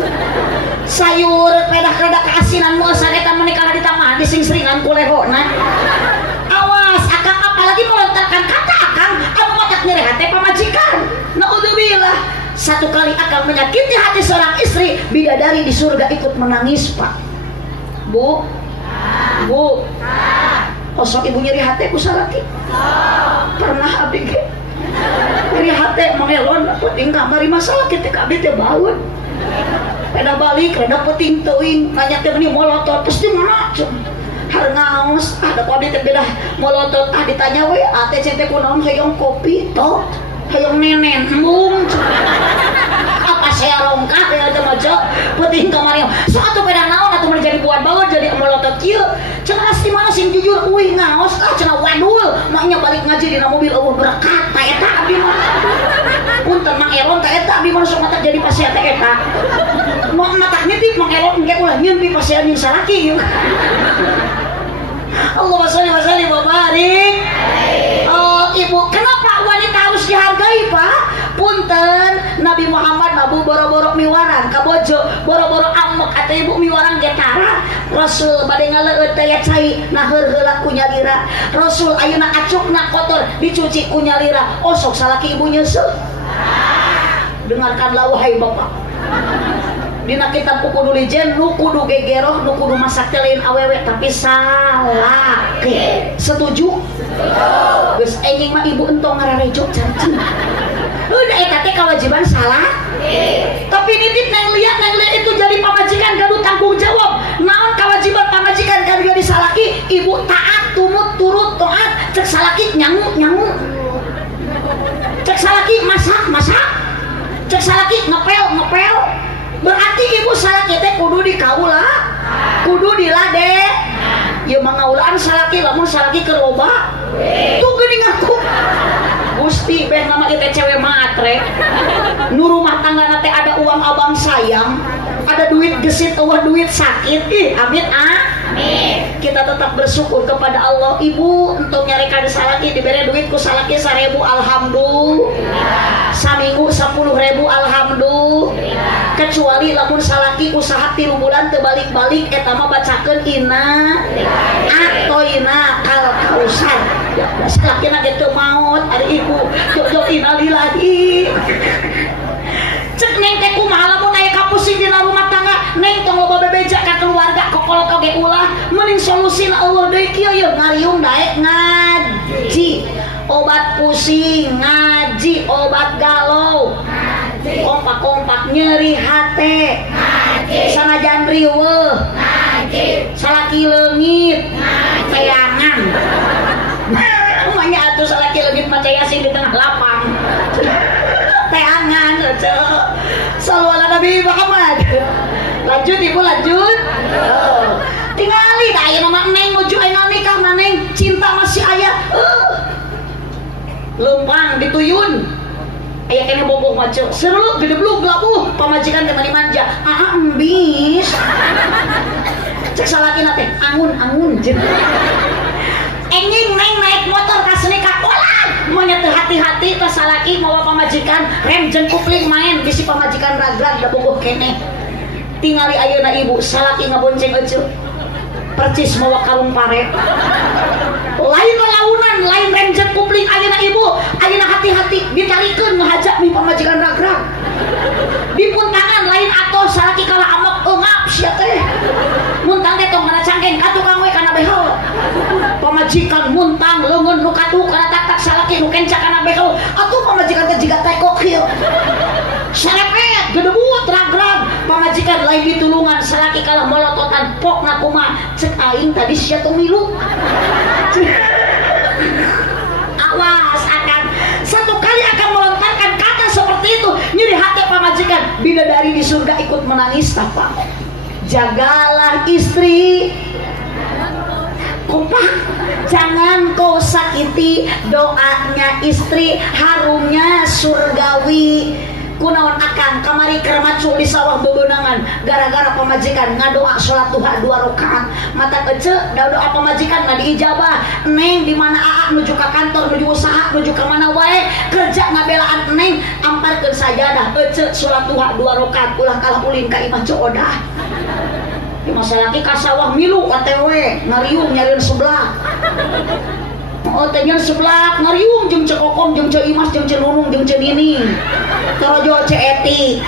sayur pedah-pedah kaasinan moesan eta menikah di tamah dising-seringan ku lehona. Awas akang apalagi melontarkan kata akang anu matak nyeri hate pamajikan. Naudzubillah. Satu kali akan menyakiti hati seorang istri, bidadari di surga ikut menangis Pak. Bu, osok ibu nyeri hati ku salaki. Pernah abdi ge nyeri hati mangelon penting kamari masalah kita abdi teh baeun. Peda balik rada penting teuing nanya teh meuni molotot terus di mana? Har ngaos ada ku abdi teh beda molotot ditanya we teh cete kunaon hayang kopi toh. Hayang nenen embung apa saya rongkak ya aja majo penting kamari so atuh pedang naon atuh menjadi buat banget jadi molotot kieu cenah asli mana sing jujur uih ngaos cenah wadul maknya balik ngaji dina mobil eueuh berkat ta eta abdi mah punten Mang Elon ta eta abdi mah sok matak jadi pasien teh eta mau matak nitip Mang Elon engke ulah nyieun pasien jeung salaki Allahumma sholli wa sallim wa barik. Ibu, kenapa wanita harus dihargai Pak? Punten Nabi Muhammad mabu boro-boro miwaran kabojo boro-boro amok atau ibu miwaran getara Rasul bade ngaleut teh cai nah heula ku nyalira Rasul ayeuna acukna kotor dicuci ku nyalira osok salaki ibu nyeuseut. Dengarkanlah wahai Bapak. Dina kitab kudu lijen nu kudu gegeroh nu kudu masak teh lain awewe tapi salaki. Setuju? Geus enjing mah ibu entong ngararejo carcing. Udah eta teh kewajiban salah. Tapi nitip nang liat itu jadi pamajikan gaduh tanggung jawab. Naon kewajiban pamajikan gaduh di salaki? Ibu taat, tumut, turut, taat. Cek salaki nyangu. Cek salaki masak. Cek salaki ngepel. Berarti ibu salaki teh kudu dikaula, kudu dilade. Ya mangaulaan salaki lamun salaki keur loba. Tuh geuning aku. Gusti beh nama ieu teh cewek matre. Nu rumah tanggana teh ada uang abang sayang, ada duit gesit eueuh duit sakit. Amin amin. Kita tetap bersyukur kepada Allah. Ibu untuk nyari kada salaki dibere duit ku salaki 1000 alhamdulillah. Saminggu 10.000 alhamdulillah. Kecuali lamun salaki usaha 3 bulan teu balik-balik eta mah bacakeun inna atoina kal kausar. Salakina ge teu maot ari ibu jojo innalillahi. Cek neng teh kumaha lamun aya kapusing dina rumah tangga neng tong loba bebeja ka keluarga kokolot oge ulah mending solusina Allah deui kieu yeuh ngariung daek ngaji obat pusing ngaji obat galau kompak-kompak nyeri hate sanajan riweuh salaki leungit teangan umanya atuh salaki leungit mah sing di tengah lapang teangan sallallahu ala Nabi Muhammad. Lanjut ibu lanjut. Tingali da aya mah neng nuju aya nikah maneng cinta masih aya. Lempang dituyun. Aya kene boboh maco. Seru gedeblug labuh pamajikan teh mani manja. Embis. cek salakina teh angun enjing neng naik motor ka seni ka kolam monyet hati-hati ka salaki mawa pamajikan rem jeung kupling main bisi pamajikan ragrag da bogoh keneh tingali ayeuna ibu salaki ngabonceng eceuk percis mawa kalung paret lain launan lain rem jeung kupling ayeuna ibu ayeuna hati-hati ditarikeun ngahajak mi pamajikan ragrag dipun tangan lain atos salaki kala amok eungap sia teh muntang teh tong kana cangkeng ka tukang we kana behel pamajikan muntang leungeun nu katu kana tak salaki nu kenca kana behel atuh pamajikan teh jiga tekok ieu sarepet gedebut ragrag pamajikan lain ditulungan salaki kalah molototan pokna kumaha cek aing tadi sia tong milu awas akan satu kali akan melontarkan kata seperti itu nyeri hati pamajikan bidadari di surga ikut menangis apa jagalah istri kompak jangan kau sakiti doanya istri harumnya surgawi kunaon akang kamari keur macu di sawah bebeunangan gara-gara pamajikan ngadoa salat duha 2 rakaat mata ece doa pamajikan na diijabah neng di mana aa nuju ka kantor nuju usaha nuju ka mana wae kerja ngabelaan neng amparkeun sajadah ece salat duha 2 rakaat ulah kalah ulin ka imah coodah di masa laki ka sawah milu OTW ngariung nyarieun sebelah oh tanya sebelah ngariung jeung cekokom jeung ce imas jeung ce nunung jeung ce nining torojo ce eti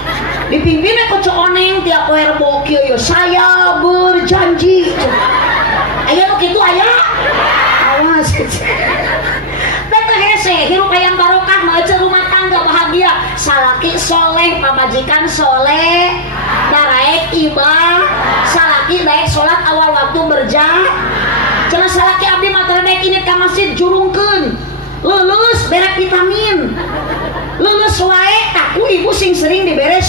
dipimpin ku ce oneng tiap poe rebo kieu saya berjanji aya nu kitu aya awas beta hese hirup hayang barokah meuceuk rumah tangga bahagia salaki soleh pamajikan soleh daraek ibah salaki daek salat awal waktu berjamaah cenah salaki abdi mah teu daek init ka masjid jurungkeun lulus berek vitamin lulus wae aku ibu sing sering dibere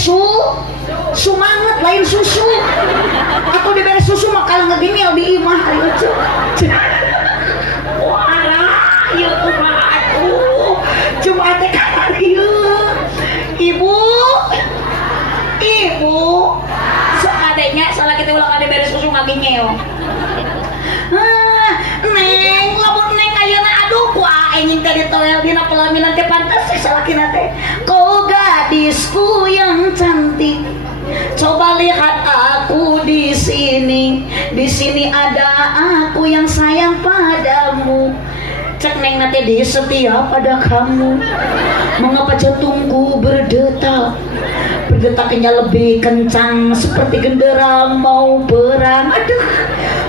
sumanget lain susu atau dibere susu mah kalah ngegimil di imah ari ece wah ieu kumaha atuh cuma teh ka ibu sakadenya salaki teh ulah kade bere susu ngagingeo neng lamun neng ayeuna aduh ku aing teh ditoel dina pelaminan teh pantes salakina teh kau gadisku yang cantik coba lihat aku di sini ada aku yang sayang padamu cek neng nate di setia pada kamu mengapa jantungku berdetaknya lebih kencang seperti genderang mau perang aduh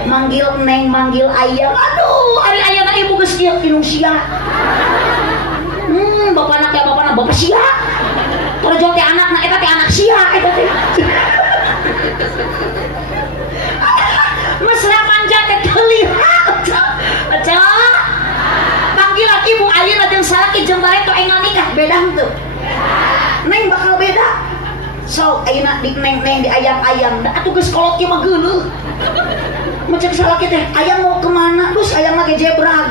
manggil neng manggil ayam aduh ari ayana ibu geus kieu kinung sia bapak anak ya bapak sia torjo teh anakna eta teh anak sia eta teh mesra manja teh terlihat aja panggilan ibu ayeuna jeung salaki jeung bareto enggal nikah beda henteu neng bakal beda sok ayeuna di neng di ayam atuh geus kolot kieu mah geuleuh macam salaki teh ayam mau kemana terus ayam lagi jebrang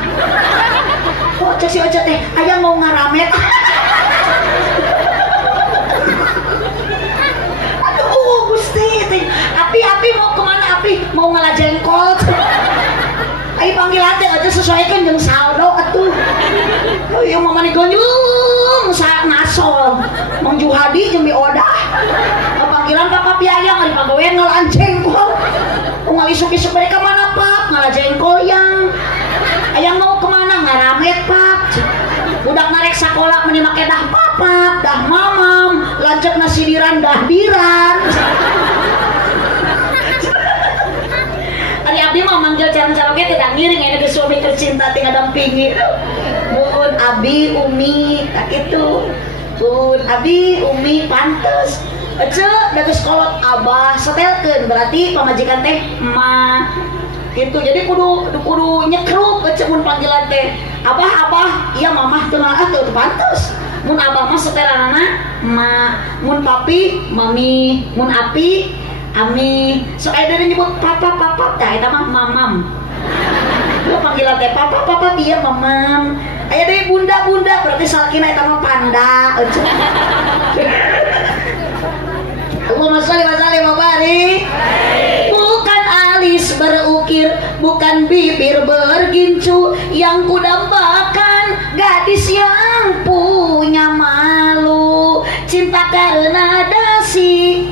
kok cek si Oce teh ayam mau ngaramet aduh gusti teh api mau kemana api mau ngelajengkol ayo panggil hati aja sesuaikan jeung saldo atuh yang mamani gonjung saat nasol Mang Juhadi jeung Odah panggilan papa piayang ari pagawean ngalaan jengkol ngalisuk-isuk mereka mana pak ngalah jengkol yang ayang mau kemana ngaramet pak budak narek sekolah meni make dah papa dah mamam lanjut nasi diran dah diran ari abdi mah manggil calon-calon ge tidak ngiring ya ke suami tercinta tinggal dampingi mun abi umi tak gitu mun abi umi pantes ece dages kolot abah setelkeun berarti pamajikan teh emak gitu jadi kudu nyekruk ece mun panggilan teh abah iya mamah teu teu pantes mun abah mah setelanana emak mun papi mami mun api ami sok aya dari nyebut papa tah eta mah mamam lu panggilan teh papa iya mamam aya deui bunda berarti salakina eta mah panda ece Allahumma sholli wa sallim wa barik bukan alis alis berukir, bukan bibir bergincu yang kudambakan gadis yang punya malu. Cinta karena dasi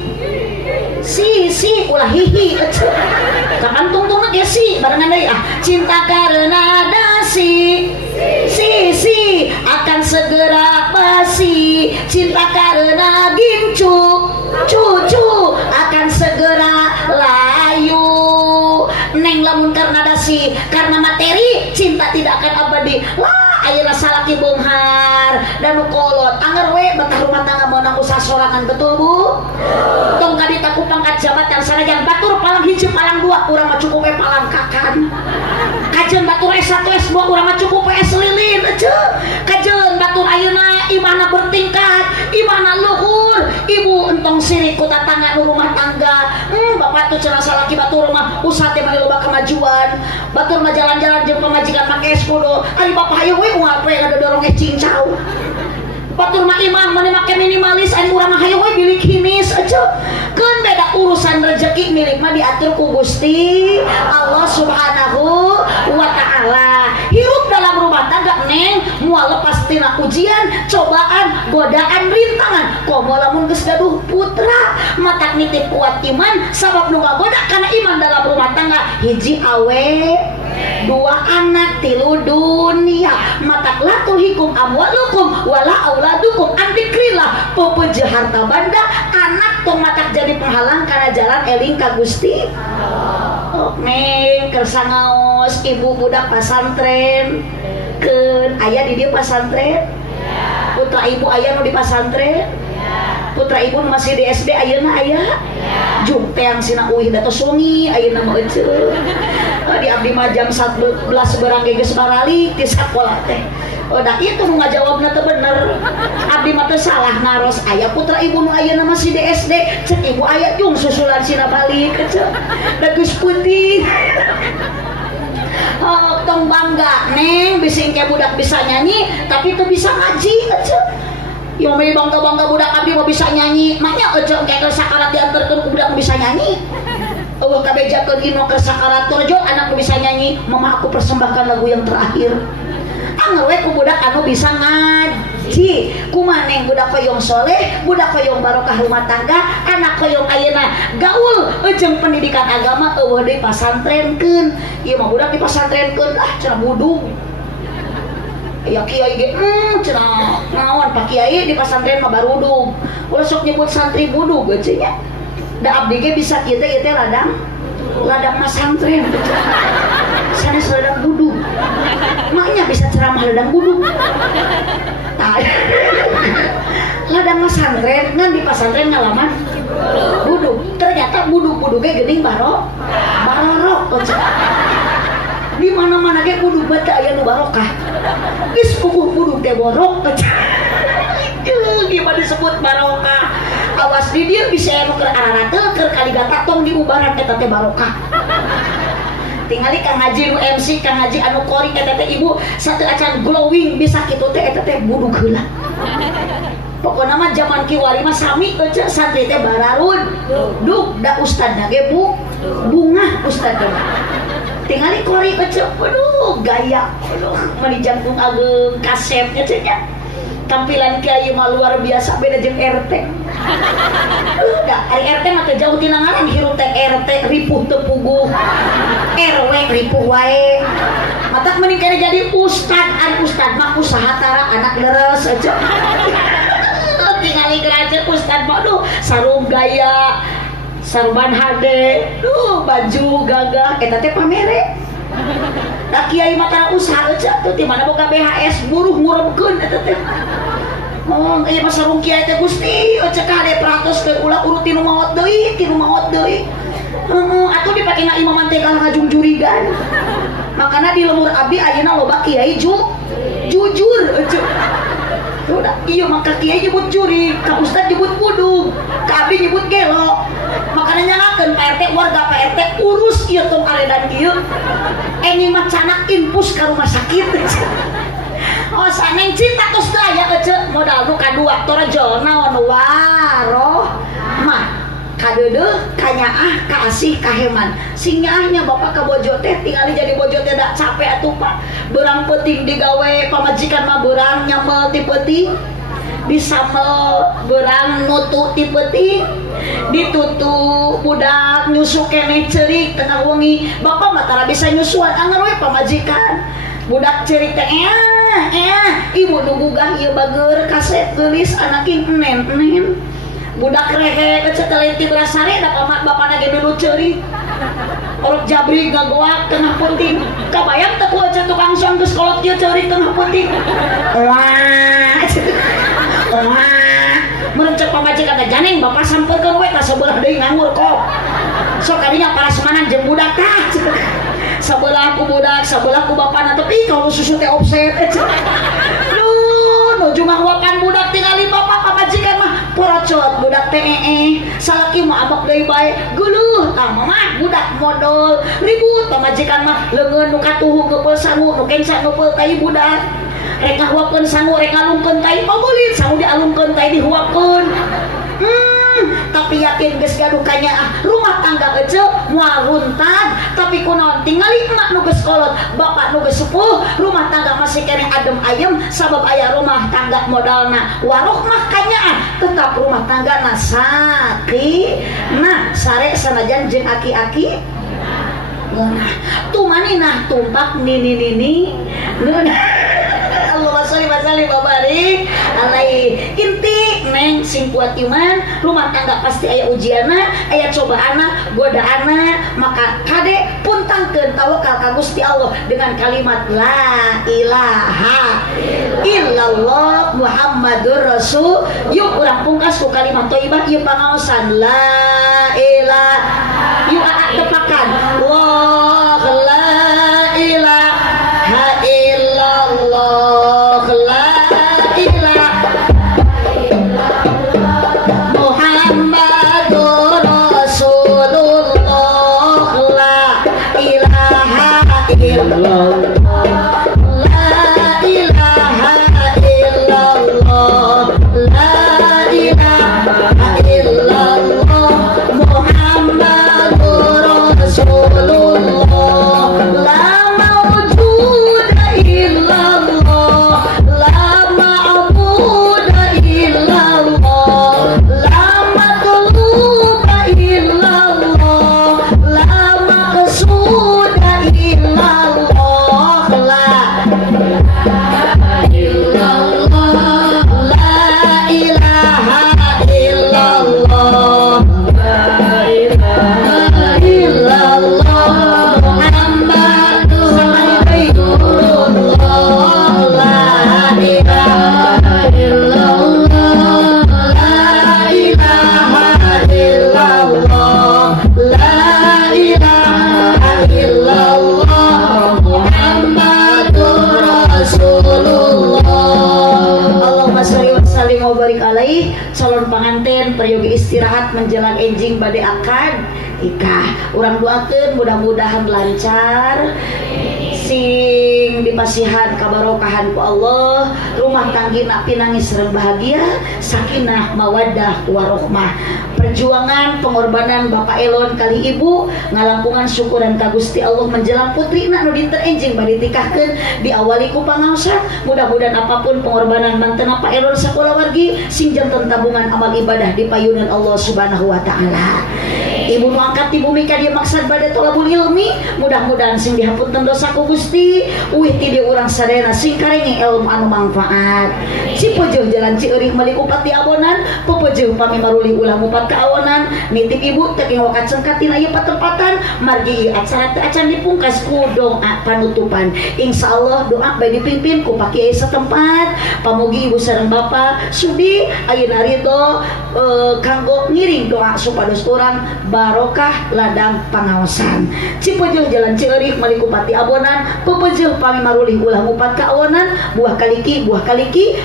si ulah hihi kapan tungtung lagi si barengan deh cinta karena dasi si akan segera basi, cinta karena gincu cucu akan segera layu. Neng lamun karena dasi karena materi cinta tidak akan abadi lah. Ayeuna salaki beunghar dan kolot anger we betah rumah tangga meunang usaha sorangan betul Bu. Tong kadita ku pangkat jabatan sanajan batur palang hiji palang dua urang mah cukup we palang kakan. Kajeun batur S1 S2 urang mah cukup we S lilin eceuk. Kajeun batur ayeuna imana bertingkat, imana luhur, ibu entong sirik ku tatangga nu rumah tangga. Bapak tuh cenah salaki batur mah usaha teh mah loba kemajuan. Batur mah jalan-jalan jeung pamajikan make eskudo. Ari bapak hayu we ngape ada dorong cincau. Batur mah imam mana make minimalis, ari urang mah hayu we bilik hinis aja. Keun beda urusan rezeki milik mah diatur ku Gusti Allah Subhanahu wa taala. Hirup dalam rumah tangga neng moal lepas tina ujian, cobaan, godaan, rintangan. Komo lamun geus gaduh putra, matak nitip kuat iman sabab nu ngagoda kana iman dalam rumah tangga. Hiji awe, dua anak, tilu dunia. Matak latul hikum amwalukum wala auladukum an dzikrillah. Pepeje harta banda anak tong matak jadi penghalang karena jalan eling ka Gusti. Neng kersa ngaos ibu budak pasantren keun aya di dieu pasantren. Putra ibu aya nu di pasantren. Putra ibu masih di SD ayeuna aya. Jumpeang sina uih datos sungi ayeuna mah eceuk. Di abdi mah jam 11 berang geus baralik ti sakola teh. Da itu nu ngajawabna teh bener. Abdi mah teh salah naros aya putra ibu nu ayeuna masih di SD, cek ibu aya jung susulan sina balik eceuk. Da geus putih. Oh, tong bangga neng bising ke budak bisa nyanyi tapi tuh bisa ngaji eceuk. Yang meni bangga-bangga budak abdi mah bisa nyanyi, maknya eceuk engke sakarat dianterkeun ku budak bisa nyanyi. Allah kabejakeun ino ke sakarat turjo anak nu bisa nyanyi, mama aku persembahkan lagu yang terakhir. Anger we ku budak anu bisa ngaji. Kumaha neng budak koyong soleh, budak koyong barokah rumah tangga, anak koyong ayeuna gaul jeung pendidikan agama eueuh deui pasantrenkeun. Ieu mah budak dipasantrenkeun cenah budug. Ya kiai ge cenah naon Pak Kiai di pasantren mah barudug. Ulah sok nyebut santri budug geuceung nya. Da abdi ge bisa kieu teh ladang masantren. Sanes ladang budug. Maknya bisa ceramah ladang budug. Ladang masantren ngan di pasantren ngalaman budug. Ternyata budug-budugnya geuning barorok. Di mana-mana ge budug baca aya nu barokah. Geus puguh budug teh borok. Gimana disebut barokah? Awas di dieu bisa anu keur ararateul keur kaligata tong diubaran eta teh barokah. Tingali Kang Haji nu MC, Kang Haji anu kori eta teh ibu satu acan glowing bisa kitu teh eta teh budug heula. Pokona mah zaman kiwari mah sami eueuh santri teh bararun. Duk da ustadna ge bunga ustadna. Tingali kori eueuh aduh gaya. Aduh mani jangkung ageung kasepnya cenah. Tampilan kiai mah luar biasa beda jeung RT. Da ari RT mah teh jauh tina ngaran hirup teh RT ripuh teu puguh. RW ripuh wae. Matak mending kene jadi ustad, ari ustad mah usaha tara anak leres aja. Tingali geraje ustad mah aduh sarung gaya, sarban hade, baju gagah eta teh pamere. Da kiai mah tara usaha aja tuh di mana boga BHS buruh nguremkeun eta teh. Oh, ieu mah sarung kiai teh Gusti, cek hade peratos ke ulah urut tinu maot deui, atuh dipake ngaimaman teh kalah ngajung jurigan. Makana di lemur abdi ayeuna loba kiai jujur. Udah, iya maka kiai nyebut juri, ka ustad nyebut budug, ka abdi nyebut gelo. Makanya nyalakeun Pak RT warga Pak RT urus ieu tong aredan kieu. Enyi mah canak infus ka rumah sakit. Oh saneng cinta tos daya ece modal nu kadua torejo naon waroh mah kadeudeung kanyaah kaasih kaheman sing nyaahnya bapak ka bojo teh tingali jadi bojo teh da capek atuh Pak beurang peuting digawe pamajikan mah beurang nyamel ti peuting disamel beurang nutu ti peuting ditutu budak nyusu keneh ceurik tengah wengi bapak mah tara bisa nyusuan angeun we pamajikan budak ceurik teh ibu nu gugah ieu bageur kaset geulis anaking enen budak rehe kecetelin 13 hari da bapana ge dulu ceurik orok jabri gagoak tengah peuting kabayang teu ku tukang suang geus kolot ieu ceurik tengah peuting merencek pamajikan teh janeng bapak sampeurkeun we ka sabelah deui nganggur kok sok kadinya parasmanan jeung budak tah sabelah ku budak sabelah ku bapana tapi kalau susu teh offset nuju ngahwakan budak tingali bapak pamajikan mah porocot budak teh salaki mah abak deui bae geuleuh tah mah budak modal ribut pamajikan mah leungeun nu katuhu geupel sangu nu kenca geupel kai budak rek ngahuapkeun sangu rek ngalungkeun kai pabeulit sangu dialungkeun kai dihuapkeun tapi yakin geus gaduh kanyaah rumah tangga ece moal runtad tapi kunaon tingali emak nu geus kolot bapak nu geus sepuh rumah tangga masih keneh adem ayem sabab aya rumah tangga modalna waruh mah kanyaah tetap rumah tangga na sakit nah sare sanajan jeung aki-aki nah tumaninah tumpak nini Allahumma sholli wa sallim wa barik alaihi inti neng sing kuat iman rumah tangga pasti aya ujianna aya cobaanna godaanna maka kade puntangkeun tawakal ka Gusti Allah dengan kalimat la ilaha illallah Muhammadur Rasul yuk urang pungkas ku kalimat thayyibah ieu pangaosan la ilaha yuk tepakan la ilaha illallah la ilaha Muhammadur Rasulullah la ilaha illallah la ilaha illallah la ilaha illallah Muhammadur Rasulullah la mawjuda illallah la ma'buda illallah la matluba illallah la maqsuda illallah la illallah la ilaha illallah la ilaha illallah Muhammadur Rasulullah la ilaha illallah la ilaha illallah la ilaha illallah Muhammadur Rasulullah Allahumma sholli wa sallim wa barik alaihi calon panganten peryogi istirahat menjelang enjing bade akad ikah urang doakeun mudah-mudahan lancar sing dipasihan kabarokahan ku Allah rumah tanggina pinangis sareng bahagia sakinah mawaddah warahmah perjuangan pengorbanan Bapak Elon kali Ibu ngalangkungan syukuran ka Gusti Allah menjelang putrina nu dinten enjing bade tikahkeun diawali ku pangaosan mudah-mudahan apapun pengorbanan mantenna Pak Elon sakuala wargi sing janten tabungan amal ibadah di payunan Allah Subhanahu wa taala Ibu nu angkat di bumi ka dieu maksad bade tolabul ilmi mudah-mudahan sing dihampunkeun dosa ku Gusti uih ti dieu urang sadayana sing karenge ilmu anu manfaat cipeujuh jalan cieurik meuli upat di abonan pupeujuh pami maruli ulah upat ka awonan nitip Ibu teu wakat sengkat tina ieu patempatan margi ieu acara teh acan dipungkas ku doa panutupan insyaallah doa bae dipimpin ku Pak Kiai setempat pamugi Ibu sareng Bapak sudi ayeuna ridho kanggo ngiring doa supados urang barokah ladang pangaosan cipeujuh jalan cieurik meuli kupati abonan pupeujuh pami marulih ulah upat ka awonan buah kaliki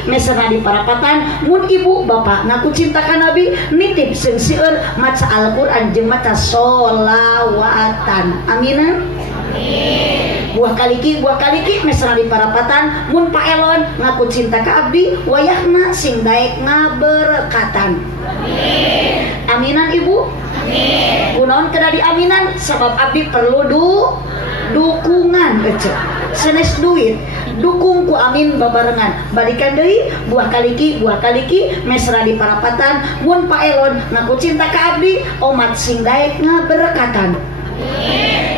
mesana di parapatan mun Ibu Bapak ngaku cinta ka Nabi nitip sing seueur maca Al-Qur'an jeung maca sholawatan aminan buah kaliki mesana di parapatan mun Pak Elon ngaku cinta ka abdi wayahna sing daek ngaberkatan aminan Ibu amin. Kunaon kada diaminan sabab abdi perlu dukungan ece. Sanes duit dukung ku amin babarengan balikan deui buah kaliki mesra di parapatan mun Pak Elon ngaku cinta ka abdi omat sing daek ngaberkatan.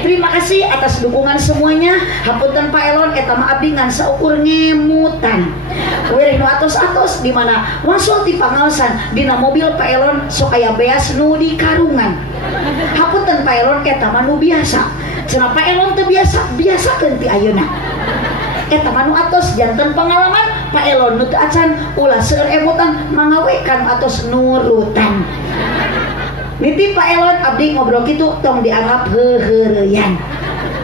Terima kasih atas dukungan semuanya. Hapunten Pak Elon eta mah abdi ngan saukur ngemutan. Wirih nu atos-atos di mana wasul ti pangaosan dina mobil Pak Elon sok aya beas nu di karungan. Hapunten Pak Elon eta mah nu biasa. Cenah Pak Elon teu biasakeun ti ayeuna. Eta mah nu atos janten pengalaman Pak Elon nu teu acan ulah seueur emutan mangawekan atos nurutan. Niti Pak Elon abdi ngobrol kitu tong dianggap heureuyan.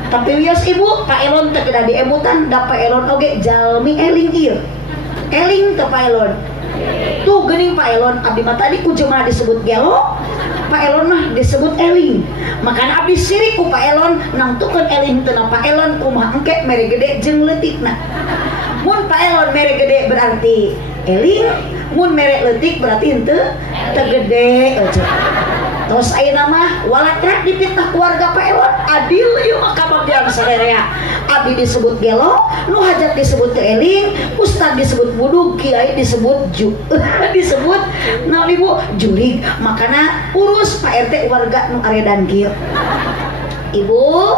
Tapi wios ibu Pak Elon teu kedah diemutan da Pak Elon oge jalmi eling ieu. Eling teu Pak Elon. Tuh geuning Pak Elon abdi mah tadi ku jemaah disebut gelo, Pak Elon mah disebut eling. Makana abdi sirik ku Pak Elon nangtukeun eling teu Pak Elon kumaha engke mere gede jeung leutikna. Mun Pak Elon mere gede berarti eling, mun mere leutik berarti henteu teu gede. Tos ayeuna mah walakrak dipitnah keluarga Pak Elon adil ieu mah kabagyan sarerea. Abdi disebut gelo, nu hajat disebut teu eling, ustad disebut budug, kiai disebut disebut naon ibu jurig. Makana urus Pak RT warga nu aredan kieu. Ibu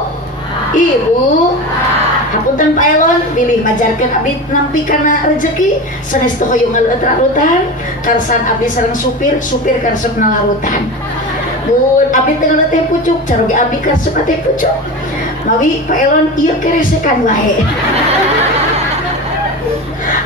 hapunten Pak Elon pilih majarkeun abdi nampi kana rezeki sanes teu hoyong ngaleut rarutan karsan abdi sareng supir karesep nalarutan. Mun abdi teu ngaleut teh pucuk caroge abdi karesep teh pucuk. Mawi Pak Elon ieu keresekan wae.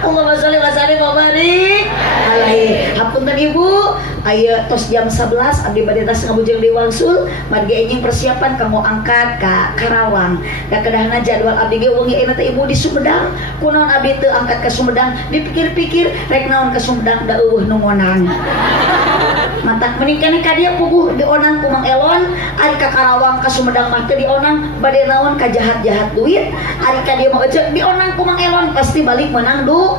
Allahumma sholli wa sallim wa barik alaihi. Hapunten ibu, aya tos jam 11 abdi bade tas ngabujeng di wangsul, margi enjing persiapan kamu angkat ka Karawang. Da kedahna jadwal abdi ge wengi ayeuna teh ibu di Sumedang. Kunaon abdi teu angkat ke Sumedang? Dipikir-pikir rek naon ke Sumedang da eueuh nu ngonang. Mantak menikah ka dieu puguh dionang ku Mang Elon, ari ka Karawang ka Sumedang mah teu dionang bade naon ka jahat-jahat duit. Ari ka dieu mah ece dionang ku Mang Elon pasti balik menang doa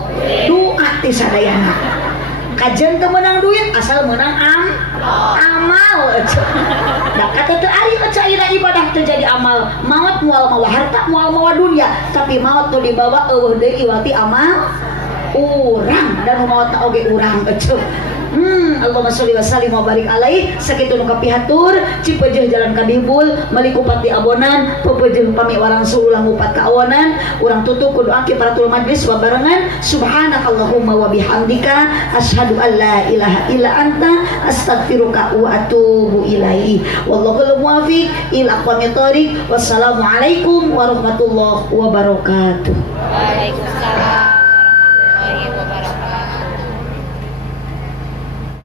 ti sadayana. Kajen teu menang duit asal menang amal. Da kata teu ari ece ayeuna ibadah teu jadi amal. Maot moal mawa harta, moal mawa dunia, tapi maot nu dibawa eueuh deui iwati amal urang dan maotna oge urang ece. Allahumma sholli wa sallim wa barik alaihi. Sakitu nu kapihatur cipeujeun jalan kadibul malikupati abonan peupeujeuh pami warang suulang upat kaawonan urang tutup kudu angki paratul majlis babarengan subhanakallahumma wa bihamdika asyhadu an la ilaha illa anta astaghfiruka wa atubu ilaihi wallahul muwaffiq ila aqwamit thoriq. Wassalamualaikum warahmatullahi wabarakatuh. Waalaikumsalam.